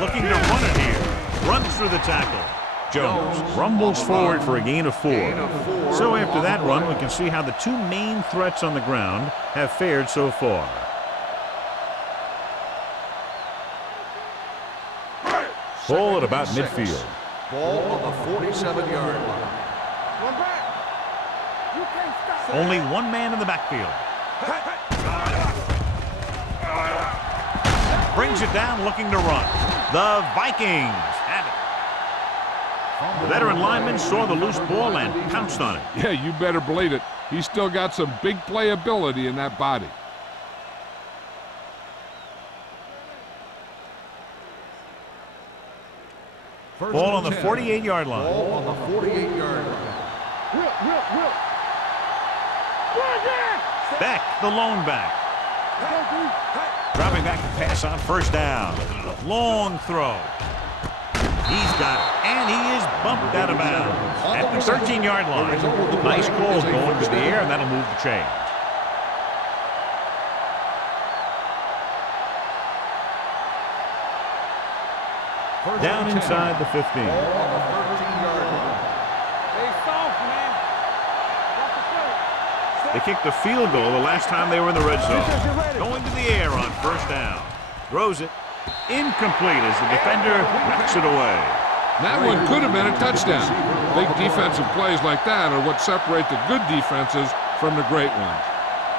Looking to run it here. Runs through the tackle. Jones rumbles forward for a gain of 4. So after that run, we can see how the 2 main threats on the ground have fared so far. Ball at about midfield. Ball on the 47-yard line. One back. You can't stop. Only 1 man in the backfield. Brings it down, looking to run. The Vikings have it. The veteran lineman saw the loose ball and pounced on it. Yeah, you better believe it. He's still got some big playability in that body. Ball on the 48-yard line. Ball on the 48-yard line. Will. Beck, the lone back. Dropping back to pass on first down. Long throw. He's got it, and he is bumped out of bounds at the 13-yard line. Nice call going to the air, and that'll move the chain. Down inside the 15. Ball on the 13-yard line. Hey, soft, man. Watch the play. They kicked a field goal the last time they were in the red zone. Going to the air on first down. Throws it. Incomplete as the defender knocks it away. That one could have been a touchdown. Big defensive plays like that are what separate the good defenses from the great ones.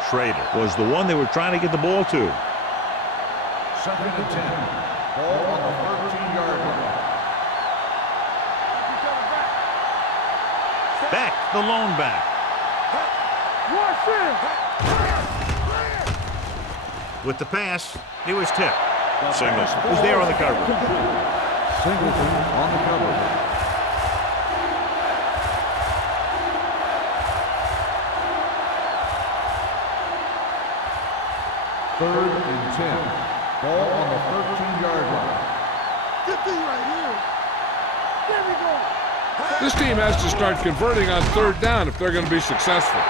Schrader was the one they were trying to get the ball to. 2nd and 10. Ball on the 13-yard line. Beck, the lone back. With the pass, it was tipped. Singles was there on the coverage. Singleton on the coverage. Third and 10. Ball on the 13-yard line. Get these right here. There we go. This team has to start converting on third down if they're going to be successful.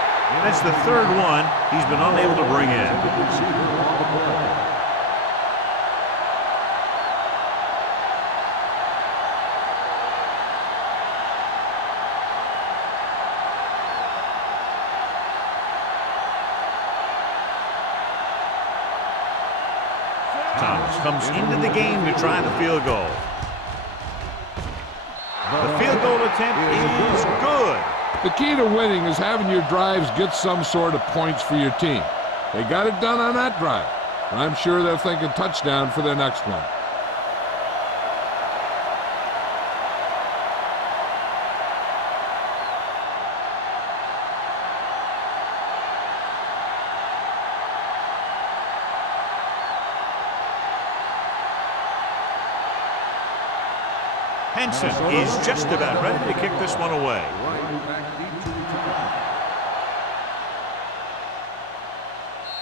That's the third one he's been unable to bring in. Receiver on the play. Thomas comes into the game to try the field goal. The field goal attempt is good. The key to winning is having your drives get some sort of points for your team. They got it done on that drive. And I'm sure they're thinking touchdown for their next one. Henson is just about ready to kick this one away.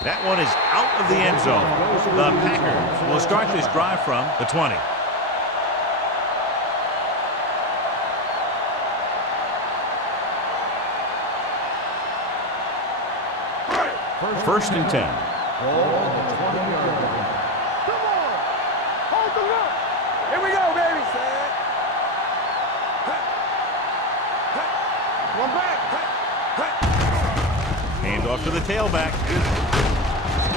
That one is out of the end zone. The Packers will start this drive from the 20. First and 10. Ball on the 20-yard line. Come on. Hold the look. Here we go, baby. One back. Hand off to the tailback.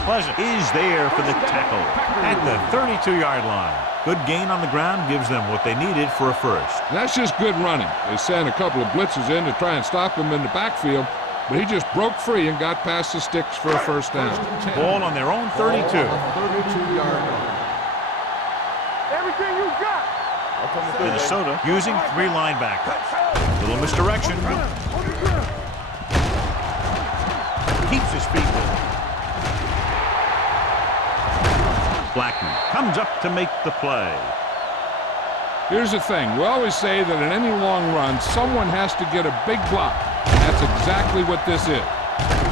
Pleasant is there for the tackle at the 32-yard line. Good gain on the ground gives them what they needed for a first. That's just good running. They sent a couple of blitzes in to try and stop him in the backfield, but he just broke free and got past the sticks for a first down. Ball on their own 32. 32-yard line. Everything you got. Minnesota using 3 linebackers. Little misdirection. Keeps his feet with it. Blackman comes up to make the play. Here's the thing. We always say that in any long run, someone has to get a big block. And that's exactly what this is.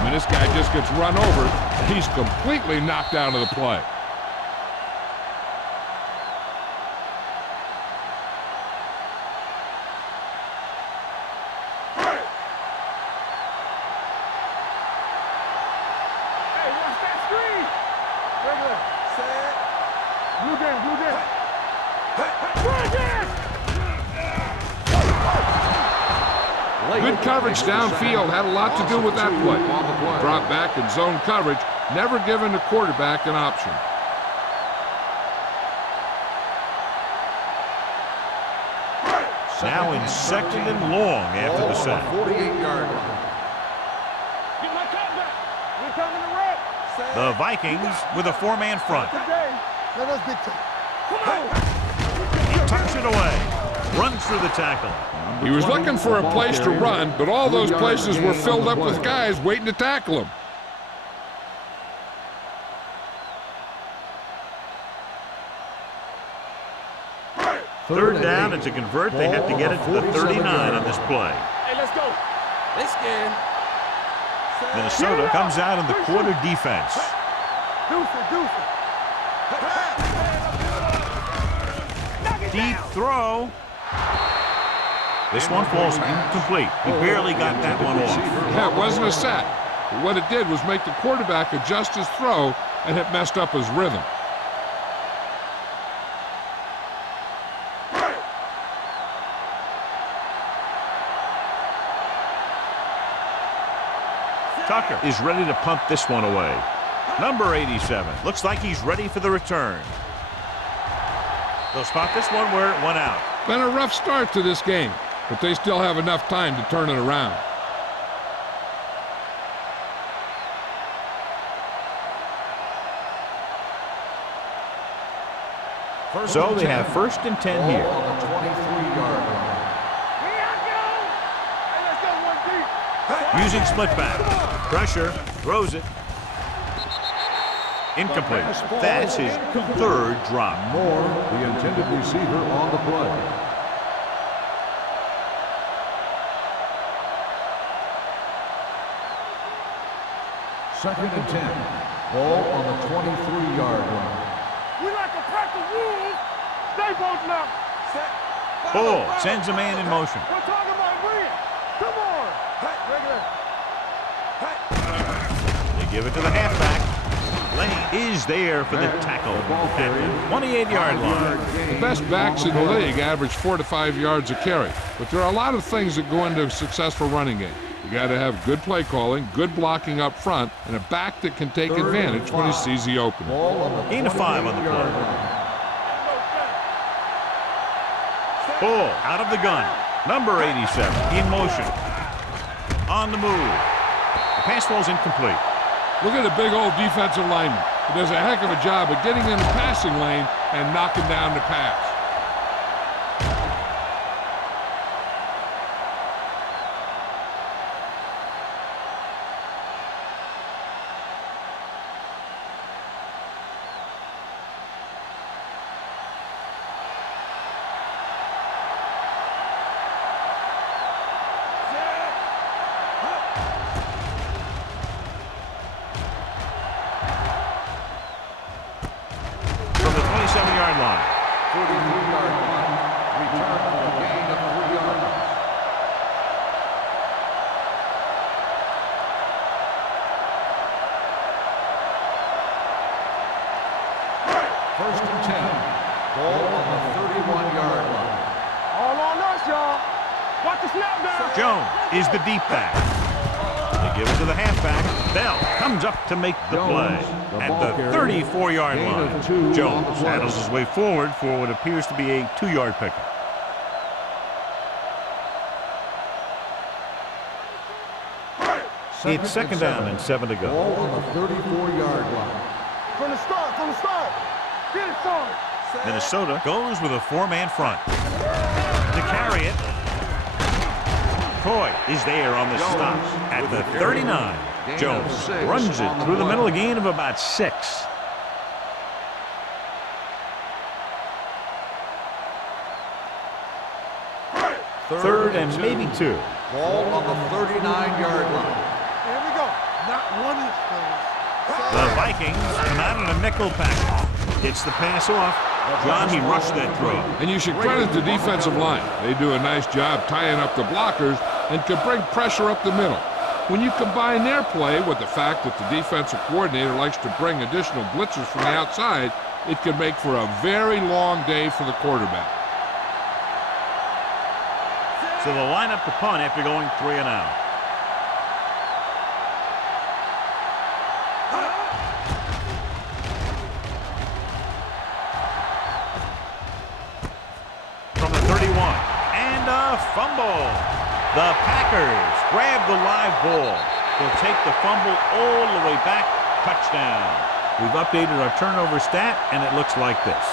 When this guy just gets run over, he's completely knocked out of the play. Good coverage downfield had a lot to do with that play. Drop back and zone coverage, never giving the quarterback an option. Now in second and long after the sack. 48-yard line. Get my comeback. We're coming to wreck. The Vikings with a 4-man front. Today, let us be tough. Come on. He tucks it away. Runs through the tackle. He was looking for a place to run, but all those places were filled up with guys waiting to tackle him. Third down, and to convert, they have to get it to the 39 on this play. Hey, let's go. They scared. Minnesota comes out in the quarter defense. Deep throw. This one falls incomplete. He barely got that one off. Yeah, it wasn't a sack. But what it did was make the quarterback adjust his throw, and it messed up his rhythm. Tucker is ready to punt this one away. Number 87. Looks like he's ready for the return. They'll spot this one where it went out. Been a rough start to this game, but they still have enough time to turn it around. So they have 1st and 10 here. On the 23-yard line. Using split back. Pressure. Throws it. Incomplete. That's his 3rd drop. Moore, the intended receiver, on the play. Second and 10. Ball on the 23-yard line. We like to practice rules. Stay both now. Bull sends a man in motion. We're talking about win. Come on. They give it to the halfback. Lane is there for the tackle at the 28-yard line. The best backs in the league average 4 to 5 yards a carry, but there are a lot of things that go into a successful running game. You got to have good play calling, good blocking up front, and a back that can take advantage when he sees the opening. Gain of 5 on the play. Bull out of the gun. Number 87 in motion. On the move. The pass falls incomplete. Look at the big old defensive lineman. He does a heck of a job of getting in the passing lane and knocking down the pass. From the 27-yard line. 43-yard punt. Return for a gain of 3 yards. First and 10. Ball on the 31-yard line. All on us, y'all. Watch the snap down. Jones is the deep back. They give it to the halfback. Bell comes up to make the play at the 34-yard line. Jones handles his way forward for what appears to be a 2-yard pickup. It's 2nd down and 7 to go. Ball on the 34-yard line. From the start. Get it started. Minnesota goes with a 4-man front. To carry it, Coy is there on the stop at the 39. Jones runs it through the middle, a gain of about 6. Third and maybe 2. Ball on the 39-yard line. Here we go. Not one of these things. The Vikings come out in a nickel package. Gets the pass off. John, he rushed that throw. And you should credit the defensive line. They do a nice job tying up the blockers and can bring pressure up the middle. When you combine their play with the fact that the defensive coordinator likes to bring additional blitzers from the outside, it can make for a very long day for the quarterback. So they'll line up the punt after going 3 and out. From the 31, and a fumble. The Packers grab the live ball. They'll take the fumble all the way back. Touchdown. We've updated our turnover stat, and it looks like this.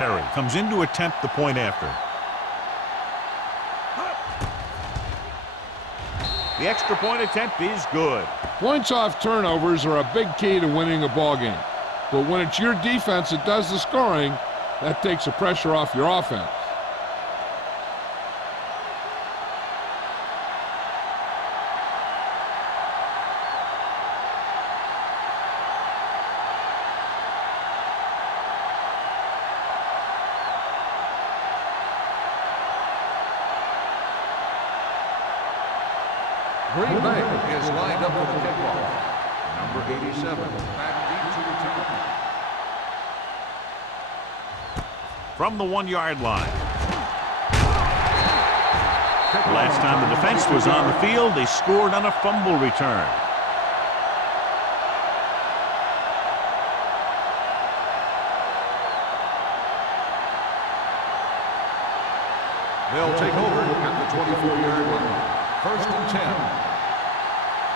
Perry comes in to attempt the point after. The extra point attempt is good. Points off turnovers are a big key to winning a ball game. But when it's your defense that does the scoring, that takes the pressure off your offense. Green Bay is lined up for the kickoff. Number 87, back deep to return. From the 1-yard line. Last time the defense was on the field, they scored on a fumble return. They'll take over at the 24-yard line. First and 10.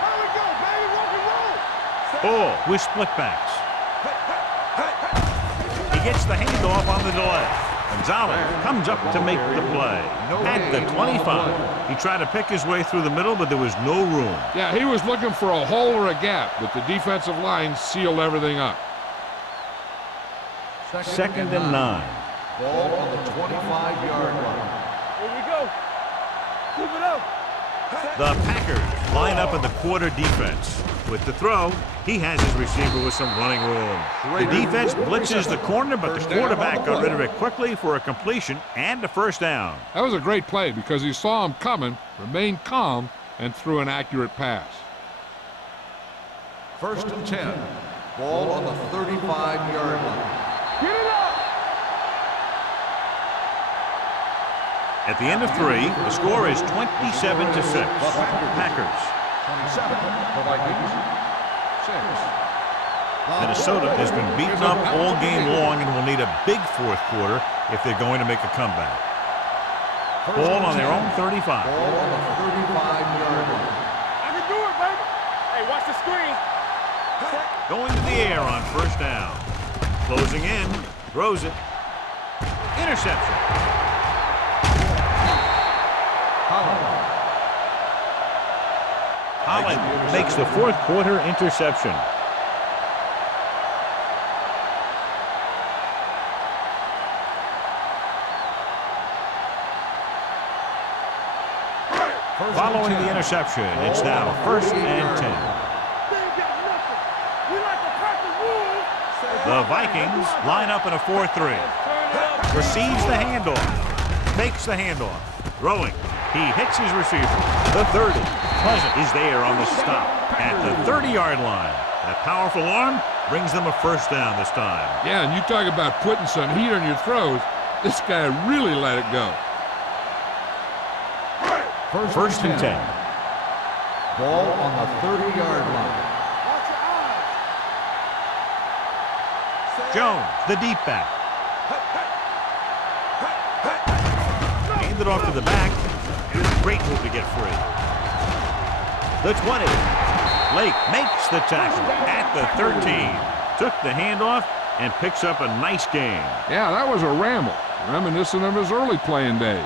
Here we go, baby. Rock and roll. Ball with split-backs. He gets the handoff on the delay. Gonzalez comes up to make the play. At the 25. He tried to pick his way through the middle, but there was no room. Yeah, he was looking for a hole or a gap, but the defensive line sealed everything up. Second and 9. Ball on the 25-yard line. Here we go. Keep it up. The Packers line up in the quarter defense. With the throw, he has his receiver with some running room. The defense blitzes the corner, but the quarterback got rid of it quickly for a completion and a first down. That was a great play because he saw him coming, remained calm, and threw an accurate pass. First and 10. Ball on the 35-yard line. Get it up. At the end of 3, the score is 27-6. Packers. 27 for Vikings. 6. Minnesota has been beaten up all game long and will need a big fourth quarter if they're going to make a comeback. Ball on their own 35. Ball on the 35-yard line. I can do it, baby. Hey, watch the screen. Going to the air on first down. Closing in. Throws it. Interception. Holland makes the fourth quarter interception. Following the interception, it's now first and 10. The Vikings line up in a 4-3. Receives the handoff. Makes the handoff. Throwing. He hits his receiver. The 30. Pleasant is there on the stop at the 30-yard line. That powerful arm brings them a first down this time. Yeah, and you talk about putting some heat on your throws. This guy really let it go. First and 10. Ball on the 30-yard line. Jones, the deep back. Handed off to the back. Great move to get free. The 20. Lake makes the tackle at the 13. Took the handoff and picks up a nice gain. Yeah, that was a ramble, reminiscent of his early playing days.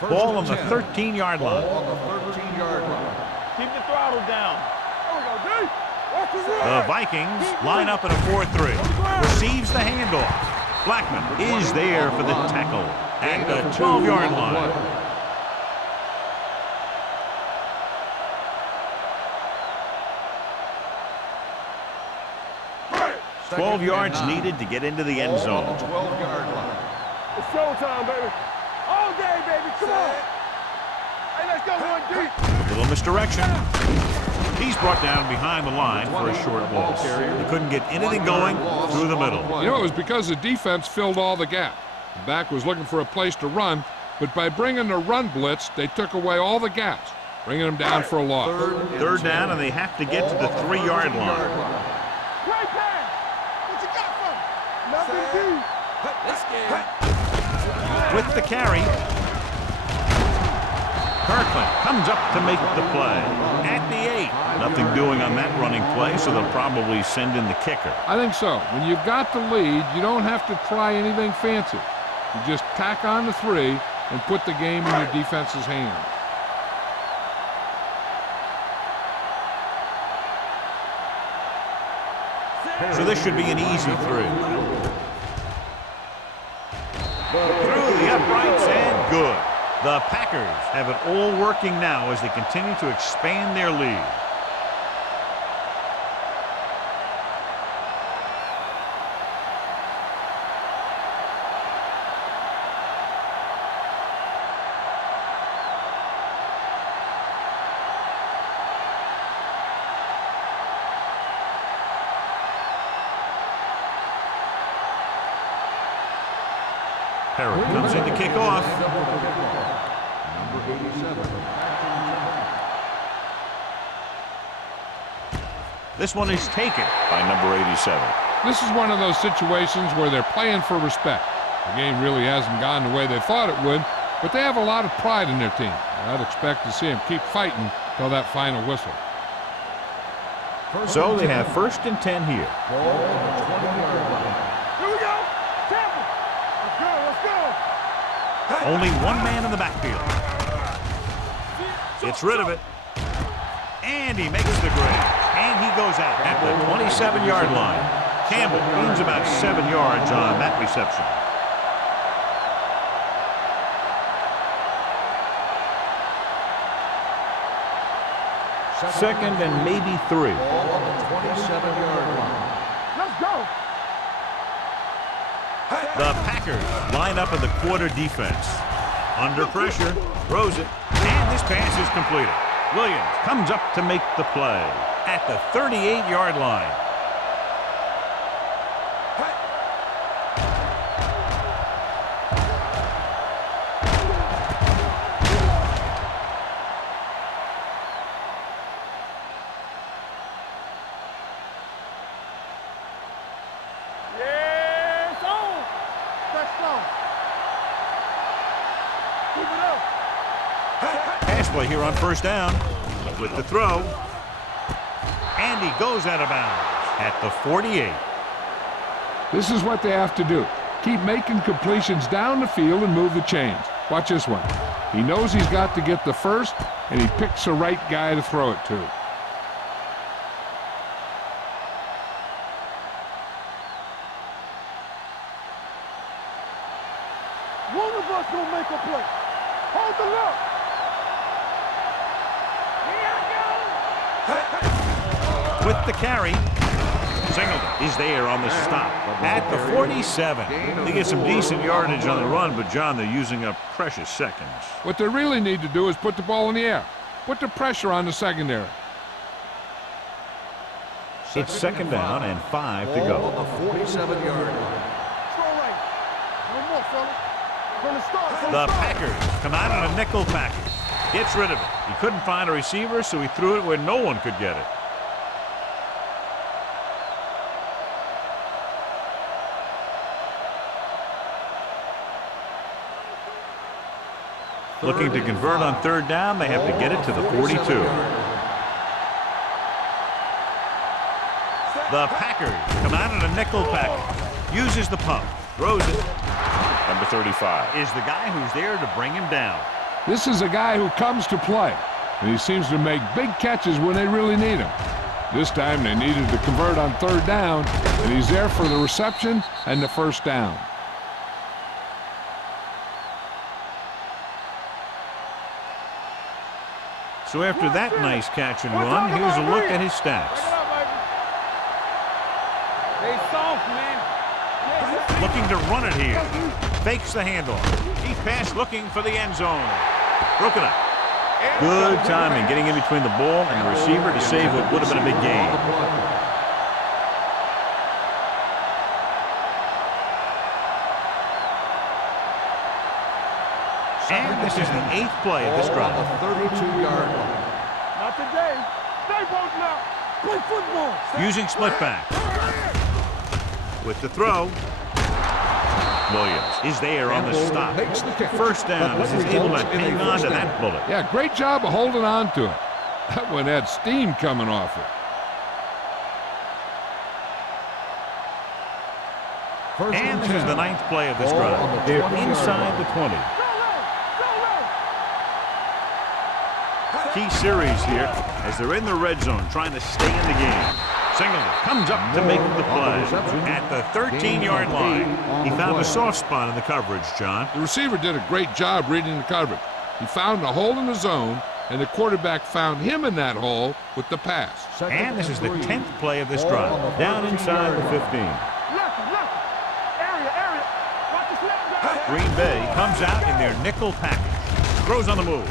Ball on the 13-yard line. Ball on the 13-yard line. Keep the throttle down. There we go, D. Watch the run. The Vikings line up in a 4-3. Receives the handoff. Blackman is there for the tackle at the 12-yard line. 12 yards needed to get into the end zone. 12-yard line. It's showtime, baby. All day, baby. Come on. Hey, let's go, 1D. Little misdirection. He's brought down behind the line for a short loss. He couldn't get anything going through the middle. You know, it was because the defense filled all the gap. The back was looking for a place to run, but by bringing the run blitz, they took away all the gaps, bringing them down for a loss. Third down, and they have to get to the 3-yard line. Great pass. What you got for me? Nothing, D. With the carry, Kirkland comes up to make the play. At the 8, Nothing doing on that running play, so they'll probably send in the kicker. I think so. When you've got the lead, you don't have to try anything fancy. You just tack on the 3 and put the game in your defense's hands. So this should be an easy 3. Through the uprights and good. The Packers have it all working now as they continue to expand their lead. Perry comes in to kick off. Number 87. This one is taken by number 87. This is one of those situations where they're playing for respect. The game really hasn't gone the way they thought it would, but they have a lot of pride in their team. I'd expect to see them keep fighting till that final whistle. So they have 1st and 10 here. Here we go. Tampa. Let's go. Let's go. Only one man in the backfield. Gets rid of it. And he makes the grab. And he goes out at the 27-yard line. Campbell gains about 7 yards on that reception. Second and maybe 3. Ball on the 27-yard line. Let's go. The Packers line up in the quarter defense. Under pressure, throws it, and this pass is completed. Williams comes up to make the play at the 38-yard line. Yes, on. Touchdown. Keep it up. Pass play here on 1st down with the throw. And he goes out of bounds at the 48. This is what they have to do. Keep making completions down the field and move the chains. Watch this one. He knows he's got to get the first, and he picks the right guy to throw it to. One of us gonna make a play. Hold the look. With the carry, Singleton is there on the stop at the 47. They get some decent yardage on the run, but, John, they're using up precious seconds. What they really need to do is put the ball in the air. Put the pressure on the secondary. It's 2nd down and 5 to Ball go. on the 47-yard line. Throw right. No more, fella. From the start. From The the start. Packers come out in a nickel package. Gets rid of it. He couldn't find a receiver, so he threw it where no one could get it. Looking to convert on 3rd down, they have to get it to the 42. The Packers come out in a nickel package. Uses the pump. Throws it. Number 35 is the guy who's there to bring him down. This is a guy who comes to play, and he seems to make big catches when they really need him. This time they needed to convert on 3rd down, and he's there for the reception and the 1st down. So after that nice catch and run, here's a look at his stats. They soft, man. Looking to run it here. Fakes the handoff. Deep pass looking for the end zone. Broken up. Good timing getting in between the ball and the receiver to save what would have been a big gain. And this is the 8th play of this drive. Ball on the 32-yard line. Not today. Stay both now. Play football. Using split back. With the throw. Williams is there on the stop. Makes the kick. 1st down as he's able to hang on to that bullet. Yeah, great job of holding on to it. That one had steam coming off it. And this is the 9th play of this drive. They're inside the 20. Key series here as they're in the red zone trying to stay in the game. Singleton comes up to make the play. At the 13-yard line, he found a soft spot in the coverage, John. The receiver did a great job reading the coverage. He found a hole in the zone, and the quarterback found him in that hole with the pass. And this is the 10th play of this drive. Down inside the 15. Green Bay comes out in their nickel package. Throws on the move.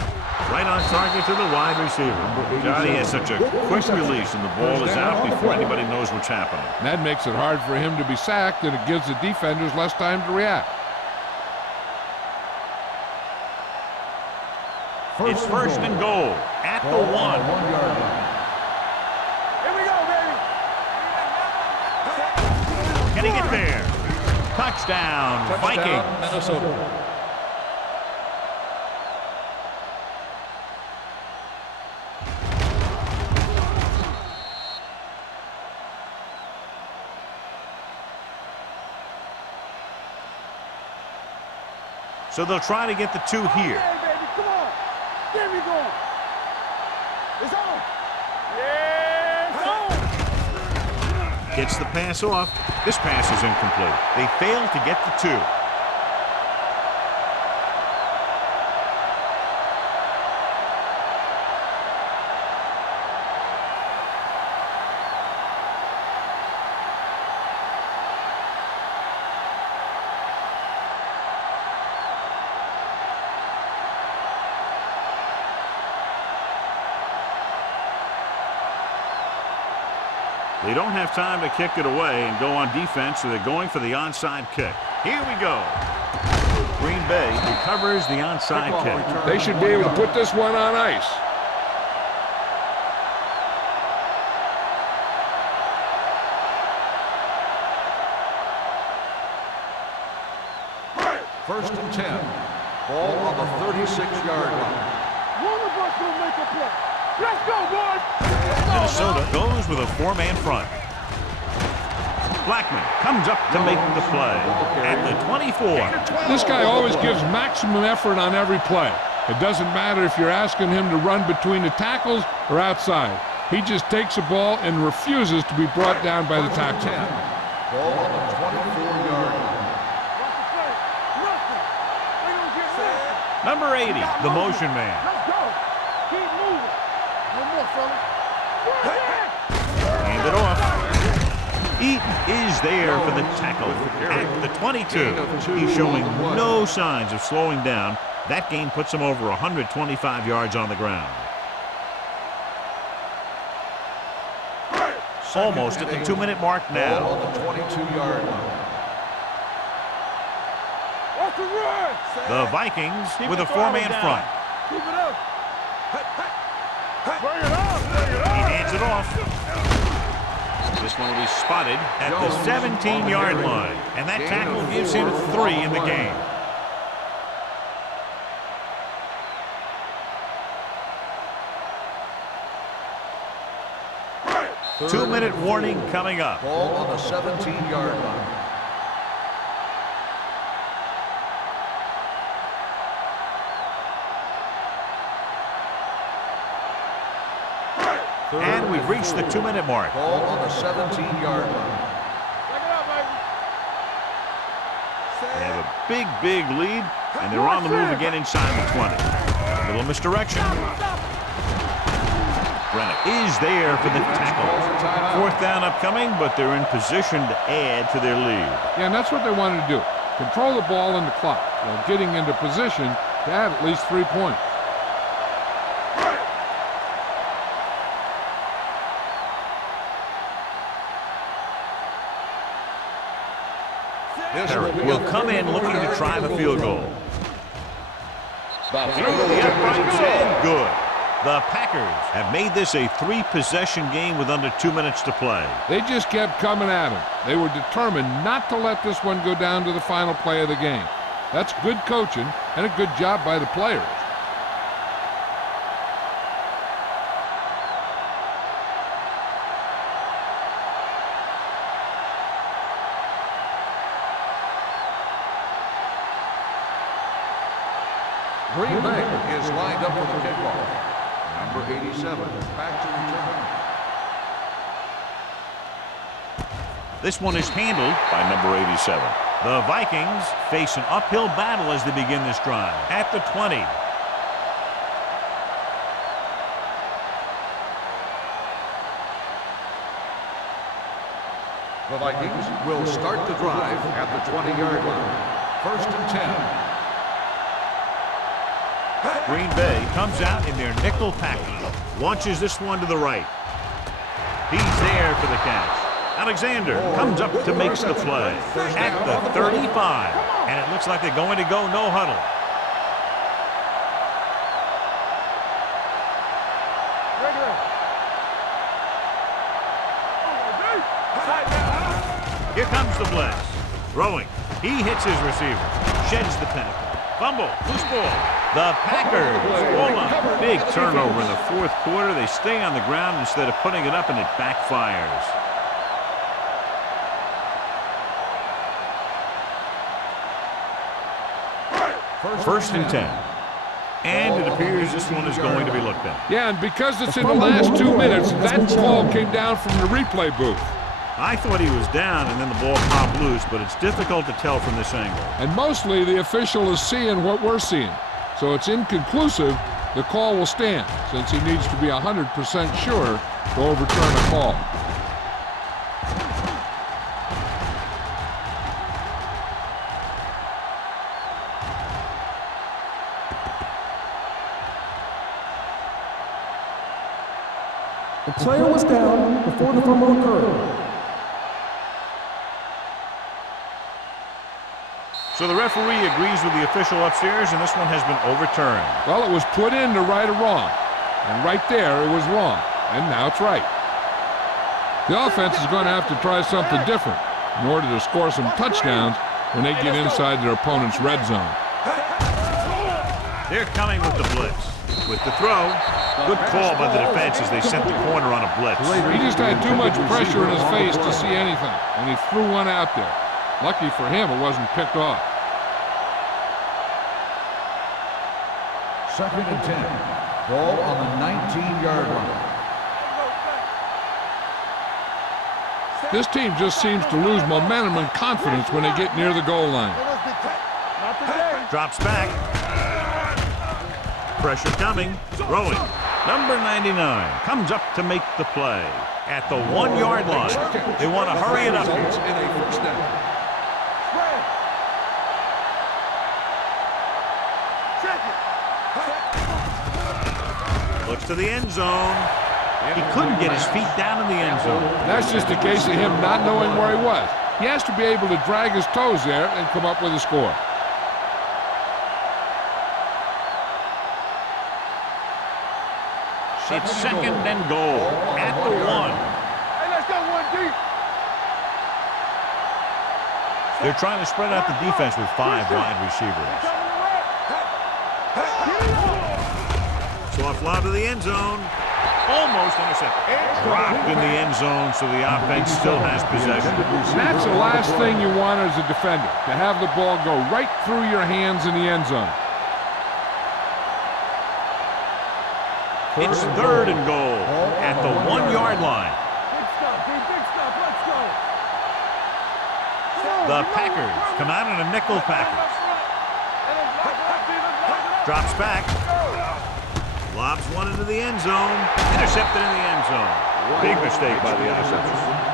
Right on target to the wide receiver. Johnny has such a quick release, and the ball is out before anybody knows what's happening. That makes it hard for him to be sacked, and it gives the defenders less time to react. It's first and goal at the 1. Here we go, baby. Can he get there? Touchdown, Vikings. Minnesota. So they'll try to get the 2 here. Hey, baby, come on. There we go. It's on. Yeah, it's on. Gets the pass off. This pass is incomplete. They fail to get the 2. They don't have time to kick it away and go on defense, so they're going for the onside kick. Here we go. Green Bay recovers the onside kick. They should be able to put this one on ice. First and 10. Ball on the 36-yard line. One of us will make a play. Let's go, boys. Minnesota goes with a 4-man front. Blackman comes up to make the play at the 24. This guy always gives maximum effort on every play. It doesn't matter if you're asking him to run between the tackles or outside. He just takes the ball and refuses to be brought down by the tackle. Ball on the 24-yard line. Number 80, the motion man. Let's go. Keep moving. One more, fellas. Hand it off. Eaton is there for the tackle at the 22. He's showing no signs of slowing down. That gain puts him over 125 yards on the ground. Almost at the 2-minute mark now. Ball on the 22-yard line. What's the run? The Vikings with a 4-man front. Keep it up. Bring it up. Bring it up. He hands it off. This one will be spotted at the 17-yard line. And that tackle gives him 3 in the game. Two-minute warning coming up. Ball on the 17-yard line. And we've reached the 2-minute mark. Ball on the 17-yard line. Take it up, baby. They have a big, big lead, and they're on the move again inside the 20. A little misdirection. Brennan is there for the tackle. 4th down upcoming, but they're in position to add to their lead. Yeah, and that's what they wanted to do. Control the ball and the clock while getting into position to add at least 3 points. Herrick will come in looking to try the field goal. Through the uprights and good. The Packers have made this a 3-possession game with under 2 minutes to play. They just kept coming at him. They were determined not to let this one go down to the final play of the game. That's good coaching and a good job by the players. Green Bay is lined up for the kickoff. Number 87, back to return. This one is handled by number 87. The Vikings face an uphill battle as they begin this drive at the 20. The Vikings will start the drive at the 20-yard line. 1st and 10. Green Bay comes out in their nickel package. Launches this one to the right. He's there for the catch. Alexander comes up to make the play at the 35. And it looks like they're going to go no huddle. Here comes the blitz. Throwing. He hits his receiver. Sheds the tackle. Fumble. Loose ball. The Packers roll up. Big turnover in the 4th quarter. They stay on the ground instead of putting it up, and it backfires. First and 10. And it appears this one is going to be looked at. Yeah, and because it's in the last 2 minutes, that call came down from the replay booth. I thought he was down and then the ball popped loose, but it's difficult to tell from this angle. And mostly the official is seeing what we're seeing. So it's inconclusive. The call will stand since he needs to be 100% sure to overturn a call. The player was down before the fumble occurred. So the referee agrees with the official upstairs, and this one has been overturned. Well, it was put in to right a wrong. And right there, it was wrong. And now it's right. The offense is going to have to try something different in order to score some touchdowns when they get inside their opponent's red zone. They're coming with the blitz. With the throw, good call by the defense as they sent the corner on a blitz. He just had too much pressure in his face to see anything, and he threw one out there. Lucky for him, it wasn't picked off. 2nd and 10. Ball on the 19-yard line. This team just seems to lose momentum and confidence when they get near the goal line. Drops back. Pressure coming. Throwing. Number 99 comes up to make the play at the 1-yard line. They want to hurry it up here. In a 1st down. Looks to the end zone. He couldn't get his feet down in the end zone. That's just a case of him not knowing where he was. He has to be able to drag his toes there and come up with a score. It's 2nd and goal at the 1. Hey, let's go 1 deep. They're trying to spread out the defense with 5 wide receivers. So a fly to the end zone. Almost intercepted. Dropped in the end zone, so the offense still has possession. That's the last thing you want as a defender, to have the ball go right through your hands in the end zone. It's 3rd and goal at the 1-yard line. Big stuff, D. Big stuff. Let's go. The Packers come out in a nickel package. Drops back. Lobs one into the end zone. Intercepted in the end zone. Big mistake by the interception.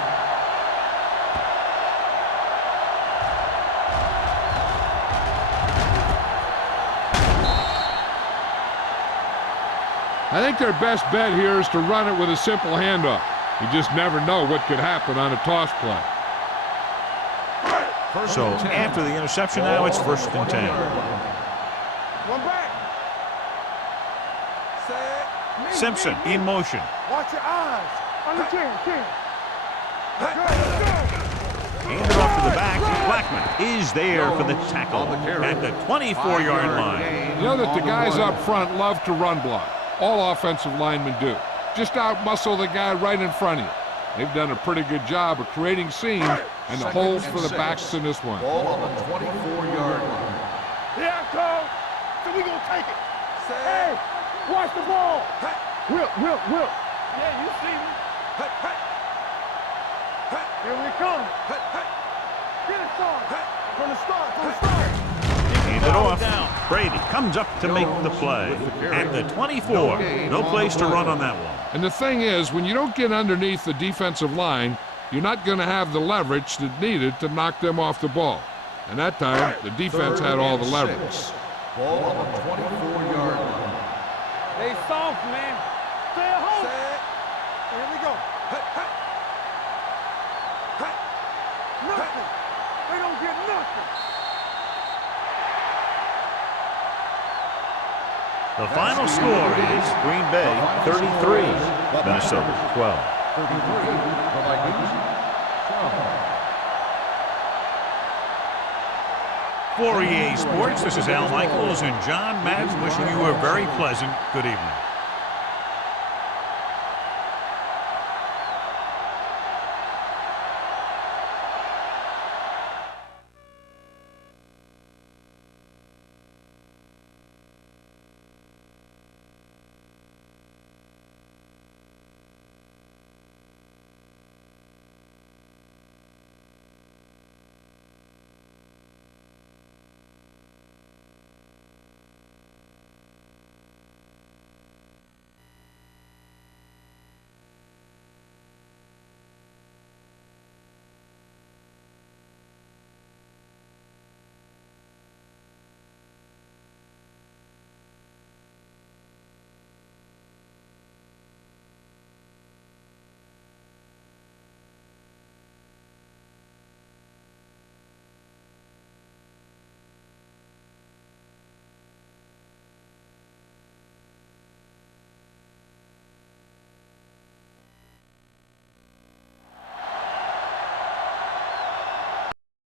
I think their best bet here is to run it with a simple handoff. You just never know what could happen on a toss play. So after the interception now, it's 1st and 10. One back. Simpson in motion. Watch your eyes. On the chin. Handed off to the back. Blackman is there for the tackle at the 24-yard line. You know that the guys up front love to run block. All offensive linemen do. Just out-muscle the guy right in front of you. They've done a pretty good job of creating seams and the holes for the backs in this one. Ball on the 24-yard line. Here I come. we gonna take it. Hey, watch the ball. Wilt. Yeah, you see me. Here we come. Get it started. From the start. Hand it off. Brady comes up to make the play. At the 24. No place to run on that one. And the thing is, when you don't get underneath the defensive line, you're not going to have the leverage that's needed to knock them off the ball. And that time, the defense had all the leverage. Ball on the 24-yard line. They soft, man. Stay at home. Here we go. Nothing. They don't get nothing. The final score is Green Bay 33, Minnesota 12. 33, the Vikings, 12. For EA Sports, this is Al Michaels and John Madden wishing you a very pleasant good evening.